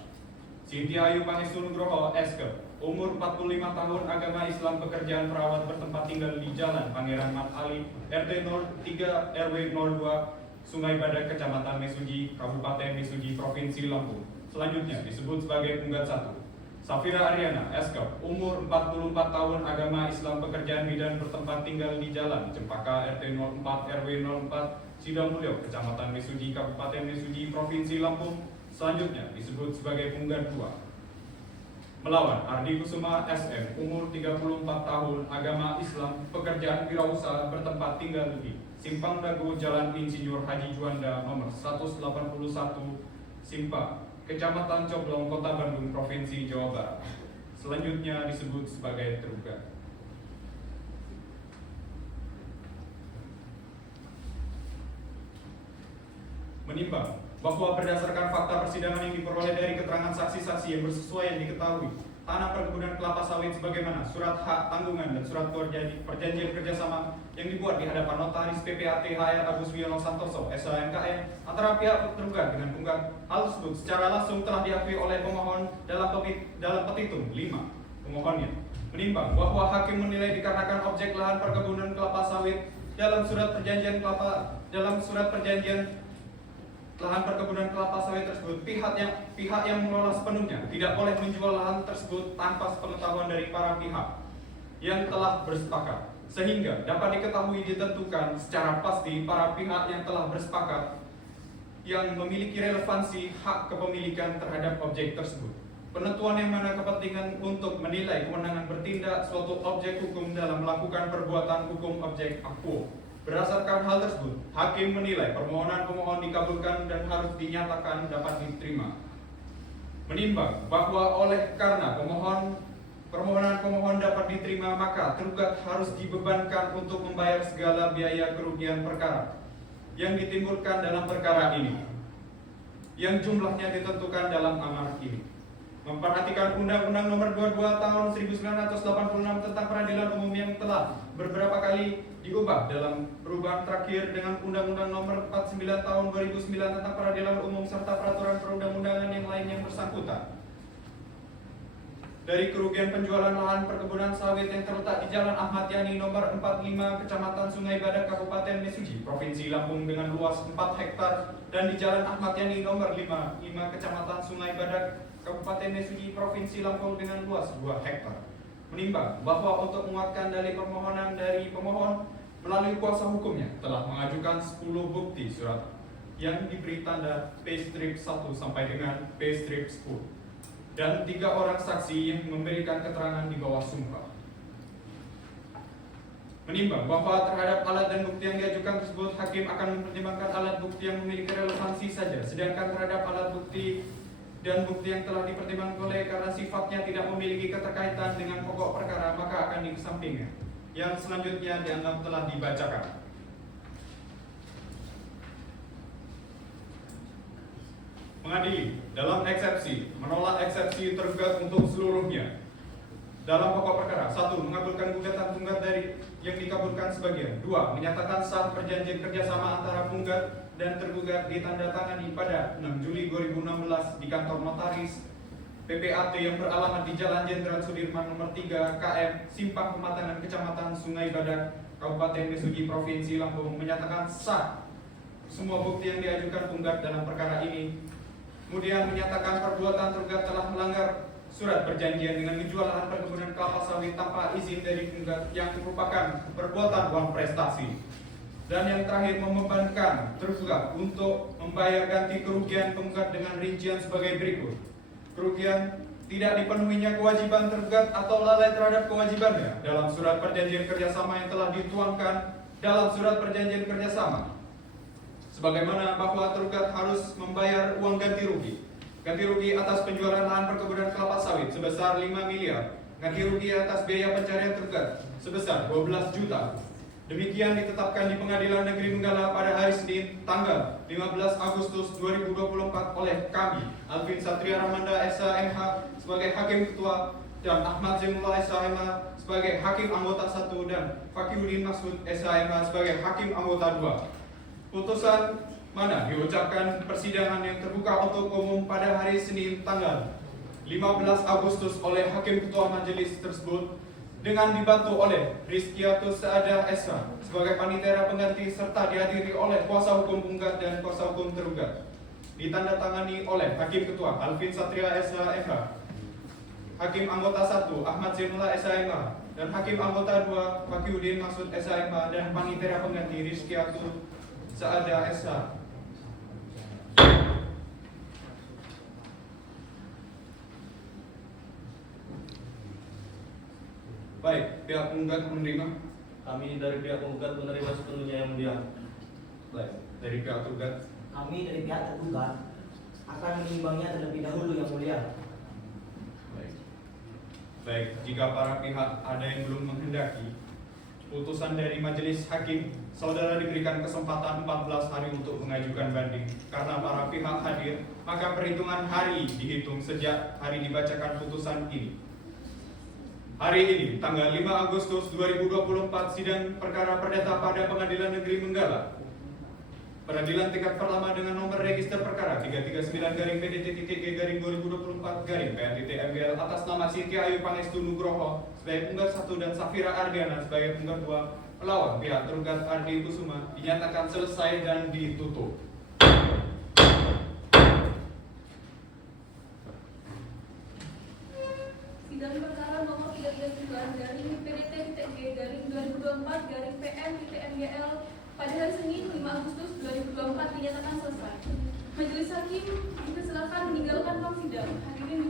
Cynthia Ayu Pangestu Nugroho SK, umur 45 tahun, agama Islam, pekerjaan perawat, bertempat tinggal di Jalan Pangeran Mat Ali, RT 03 RW 02 Sungai Badak, Kecamatan Mesuji, Kabupaten Mesuji, Provinsi Lampung. Selanjutnya disebut sebagai penggugat 1. Safira Ardiana SK, umur 44 tahun, agama Islam, pekerjaan bidan, bertempat tinggal di Jalan Cempaka, RT 04 RW 04 Sidomulyo, Kecamatan Mesuji, Kabupaten Mesuji, Provinsi Lampung. Selanjutnya disebut sebagai penggugat 2. Melawan Ardi Kusuma SM, umur 34 tahun, agama Islam, pekerjaan wirausaha, bertempat tinggal di Simpang Dago, Jalan Insinyur Haji Juanda nomor 181 Simpa, Kecamatan Coblong, Kota Bandung, Provinsi Jawa Barat. Selanjutnya disebut sebagai tergugat. Menimbang bahwa berdasarkan fakta persidangan yang diperoleh dari keterangan saksi-saksi yang bersesuaian diketahui, tanah perkebunan kelapa sawit sebagaimana surat hak tanggungan dan surat perjanjian kerjasama yang dibuat di hadapan notaris PPAT HR Agus Wiono Santoso SHMKM antara pihak tergugat dengan penggugat, hal tersebut secara langsung telah diakui oleh pemohon dalam petitum 5 pemohonnya. Menimbang bahwa hakim menilai dikarenakan objek lahan perkebunan kelapa sawit dalam surat perjanjian lahan perkebunan kelapa sawit tersebut, pihak yang mengelola sepenuhnya tidak boleh menjual lahan tersebut tanpa sepengetahuan dari para pihak yang telah bersepakat, sehingga dapat diketahui ditentukan secara pasti para pihak yang telah bersepakat yang memiliki relevansi hak kepemilikan terhadap objek tersebut. Penentuan yang mana kepentingan untuk menilai kewenangan bertindak suatu objek hukum dalam melakukan perbuatan hukum objek akuo. Berdasarkan hal tersebut, hakim menilai permohonan pemohon dikabulkan dan harus dinyatakan dapat diterima. Menimbang bahwa oleh karena pemohon permohonan pemohon dapat diterima, maka tergugat harus dibebankan untuk membayar segala biaya kerugian perkara yang ditimbulkan dalam perkara ini, yang jumlahnya ditentukan dalam amar ini. Memperhatikan Undang-Undang Nomor 22 Tahun 1986 tentang Peradilan Umum yang telah beberapa kali diubah dalam perubahan terakhir dengan Undang-Undang Nomor 49 Tahun 2009 tentang Peradilan Umum serta peraturan perundang-undangan yang lain yang bersangkutan. Dari kerugian penjualan lahan perkebunan sawit yang terletak di Jalan Ahmad Yani Nomor 45, Kecamatan Sungai Badak, Kabupaten Mesuji, Provinsi Lampung dengan luas 4 hektar, dan di Jalan Ahmad Yani Nomor 55, Kecamatan Sungai Badak, Kabupaten Mesuji, Provinsi Lampung dengan luas 2 hektar. Menimbang bahwa untuk menguatkan dalil permohonan dari pemohon melalui kuasa hukumnya telah mengajukan 10 bukti surat yang diberi tanda P-strip 1 sampai dengan P-strip 10 dan 3 orang saksi yang memberikan keterangan di bawah sumpah. Menimbang bahwa terhadap alat dan bukti yang diajukan tersebut, hakim akan mempertimbangkan alat bukti yang memiliki relevansi saja, sedangkan terhadap alat bukti dan bukti yang telah dipertimbangkan oleh karena sifatnya tidak memiliki keterkaitan dengan pokok perkara, maka akan dikesampingkan. Yang selanjutnya dianggap telah dibacakan. Mengadili dalam eksepsi, menolak eksepsi tergugat untuk seluruhnya. Dalam pokok perkara, 1. Mengabulkan gugatan tunggat dari yang dikabulkan sebagian. 2. Menyatakan sah perjanjian kerjasama antara penggugat dan tergugat ditandatangani pada 6 Juli 2016 di kantor notaris PPAT yang beralamat di Jalan Jenderal Sudirman nomor 3 KM Simpang Pematangan, Kecamatan Sungai Badak, Kabupaten Mesuji, Provinsi Lampung, menyatakan sah semua bukti yang diajukan penggugat dalam perkara ini. Kemudian menyatakan perbuatan tergugat telah melanggar surat perjanjian dengan menjual lahan perkebunan kelapa sawit tanpa izin dari penggugat yang merupakan perbuatan uang prestasi. Dan yang terakhir, membebankan tergugat untuk membayar ganti kerugian penggugat dengan rincian sebagai berikut. Kerugian tidak dipenuhinya kewajiban tergugat atau lalai terhadap kewajibannya dalam surat perjanjian kerjasama yang telah dituangkan dalam surat perjanjian kerjasama, sebagaimana bahwa tergugat harus membayar uang ganti rugi atas penjualan lahan perkebunan kelapa sawit sebesar 5 miliar, ganti rugi atas biaya pencarian tergugat sebesar 12 juta. Demikian ditetapkan di Pengadilan Negeri Menggala pada hari Senin tanggal 15 Agustus 2024 oleh kami, Alvin Satria Ramanda SH.MH sebagai Hakim Ketua dan Ahmad Zainullah SH.MH sebagai Hakim Anggota 1 dan Fakiruddin Masud SH.MH sebagai Hakim Anggota 2. Putusan mana diucapkan persidangan yang terbuka untuk umum pada hari Senin tanggal 15 Agustus oleh Hakim Ketua Majelis tersebut dengan dibantu oleh Rizkiatus Saadah SH sebagai panitera pengganti serta dihadiri oleh kuasa hukum penggugat dan kuasa hukum tergugat. Ditandatangani oleh Hakim Ketua Alvin Satria SH.MH, Hakim Anggota 1 Ahmad Zainullah SH.MH dan Hakim Anggota 2 Fakiruddin Masud SH.MH dan panitera pengganti Rizkiatus Saadah SH. Baik, pihak penggugat menerima. Kami dari pihak penggugat menerima sepenuhnya yang mulia. Baik, dari pihak tergugat. Kami dari pihak tergugat akan menimbangnya terlebih dahulu yang mulia. Baik, jika para pihak ada yang belum menghendaki putusan dari majelis hakim, saudara diberikan kesempatan 14 hari untuk mengajukan banding. Karena para pihak hadir, maka perhitungan hari dihitung sejak hari dibacakan putusan ini. Hari ini, tanggal 5 Agustus 2024, sidang perkara perdata pada Pengadilan Negeri Menggala. Peradilan tingkat pertama dengan nomor register perkara 339-PDT-G-2024-PN-MGL atas nama Cynthia Ayu Pangestu Nugroho sebagai penggugat 1 dan Safira Ardiana sebagai penggugat 2 melawan pihak tergugat Ardi Kusuma dinyatakan selesai dan ditutup. Sidang perkara nomor 339-PDT-G-2024-PN-MGL pada hari Senin 5 Agustus 2024 dinyatakan selesai. Majelis Hakim dipersilakan meninggalkan ruang sidang. Hadirin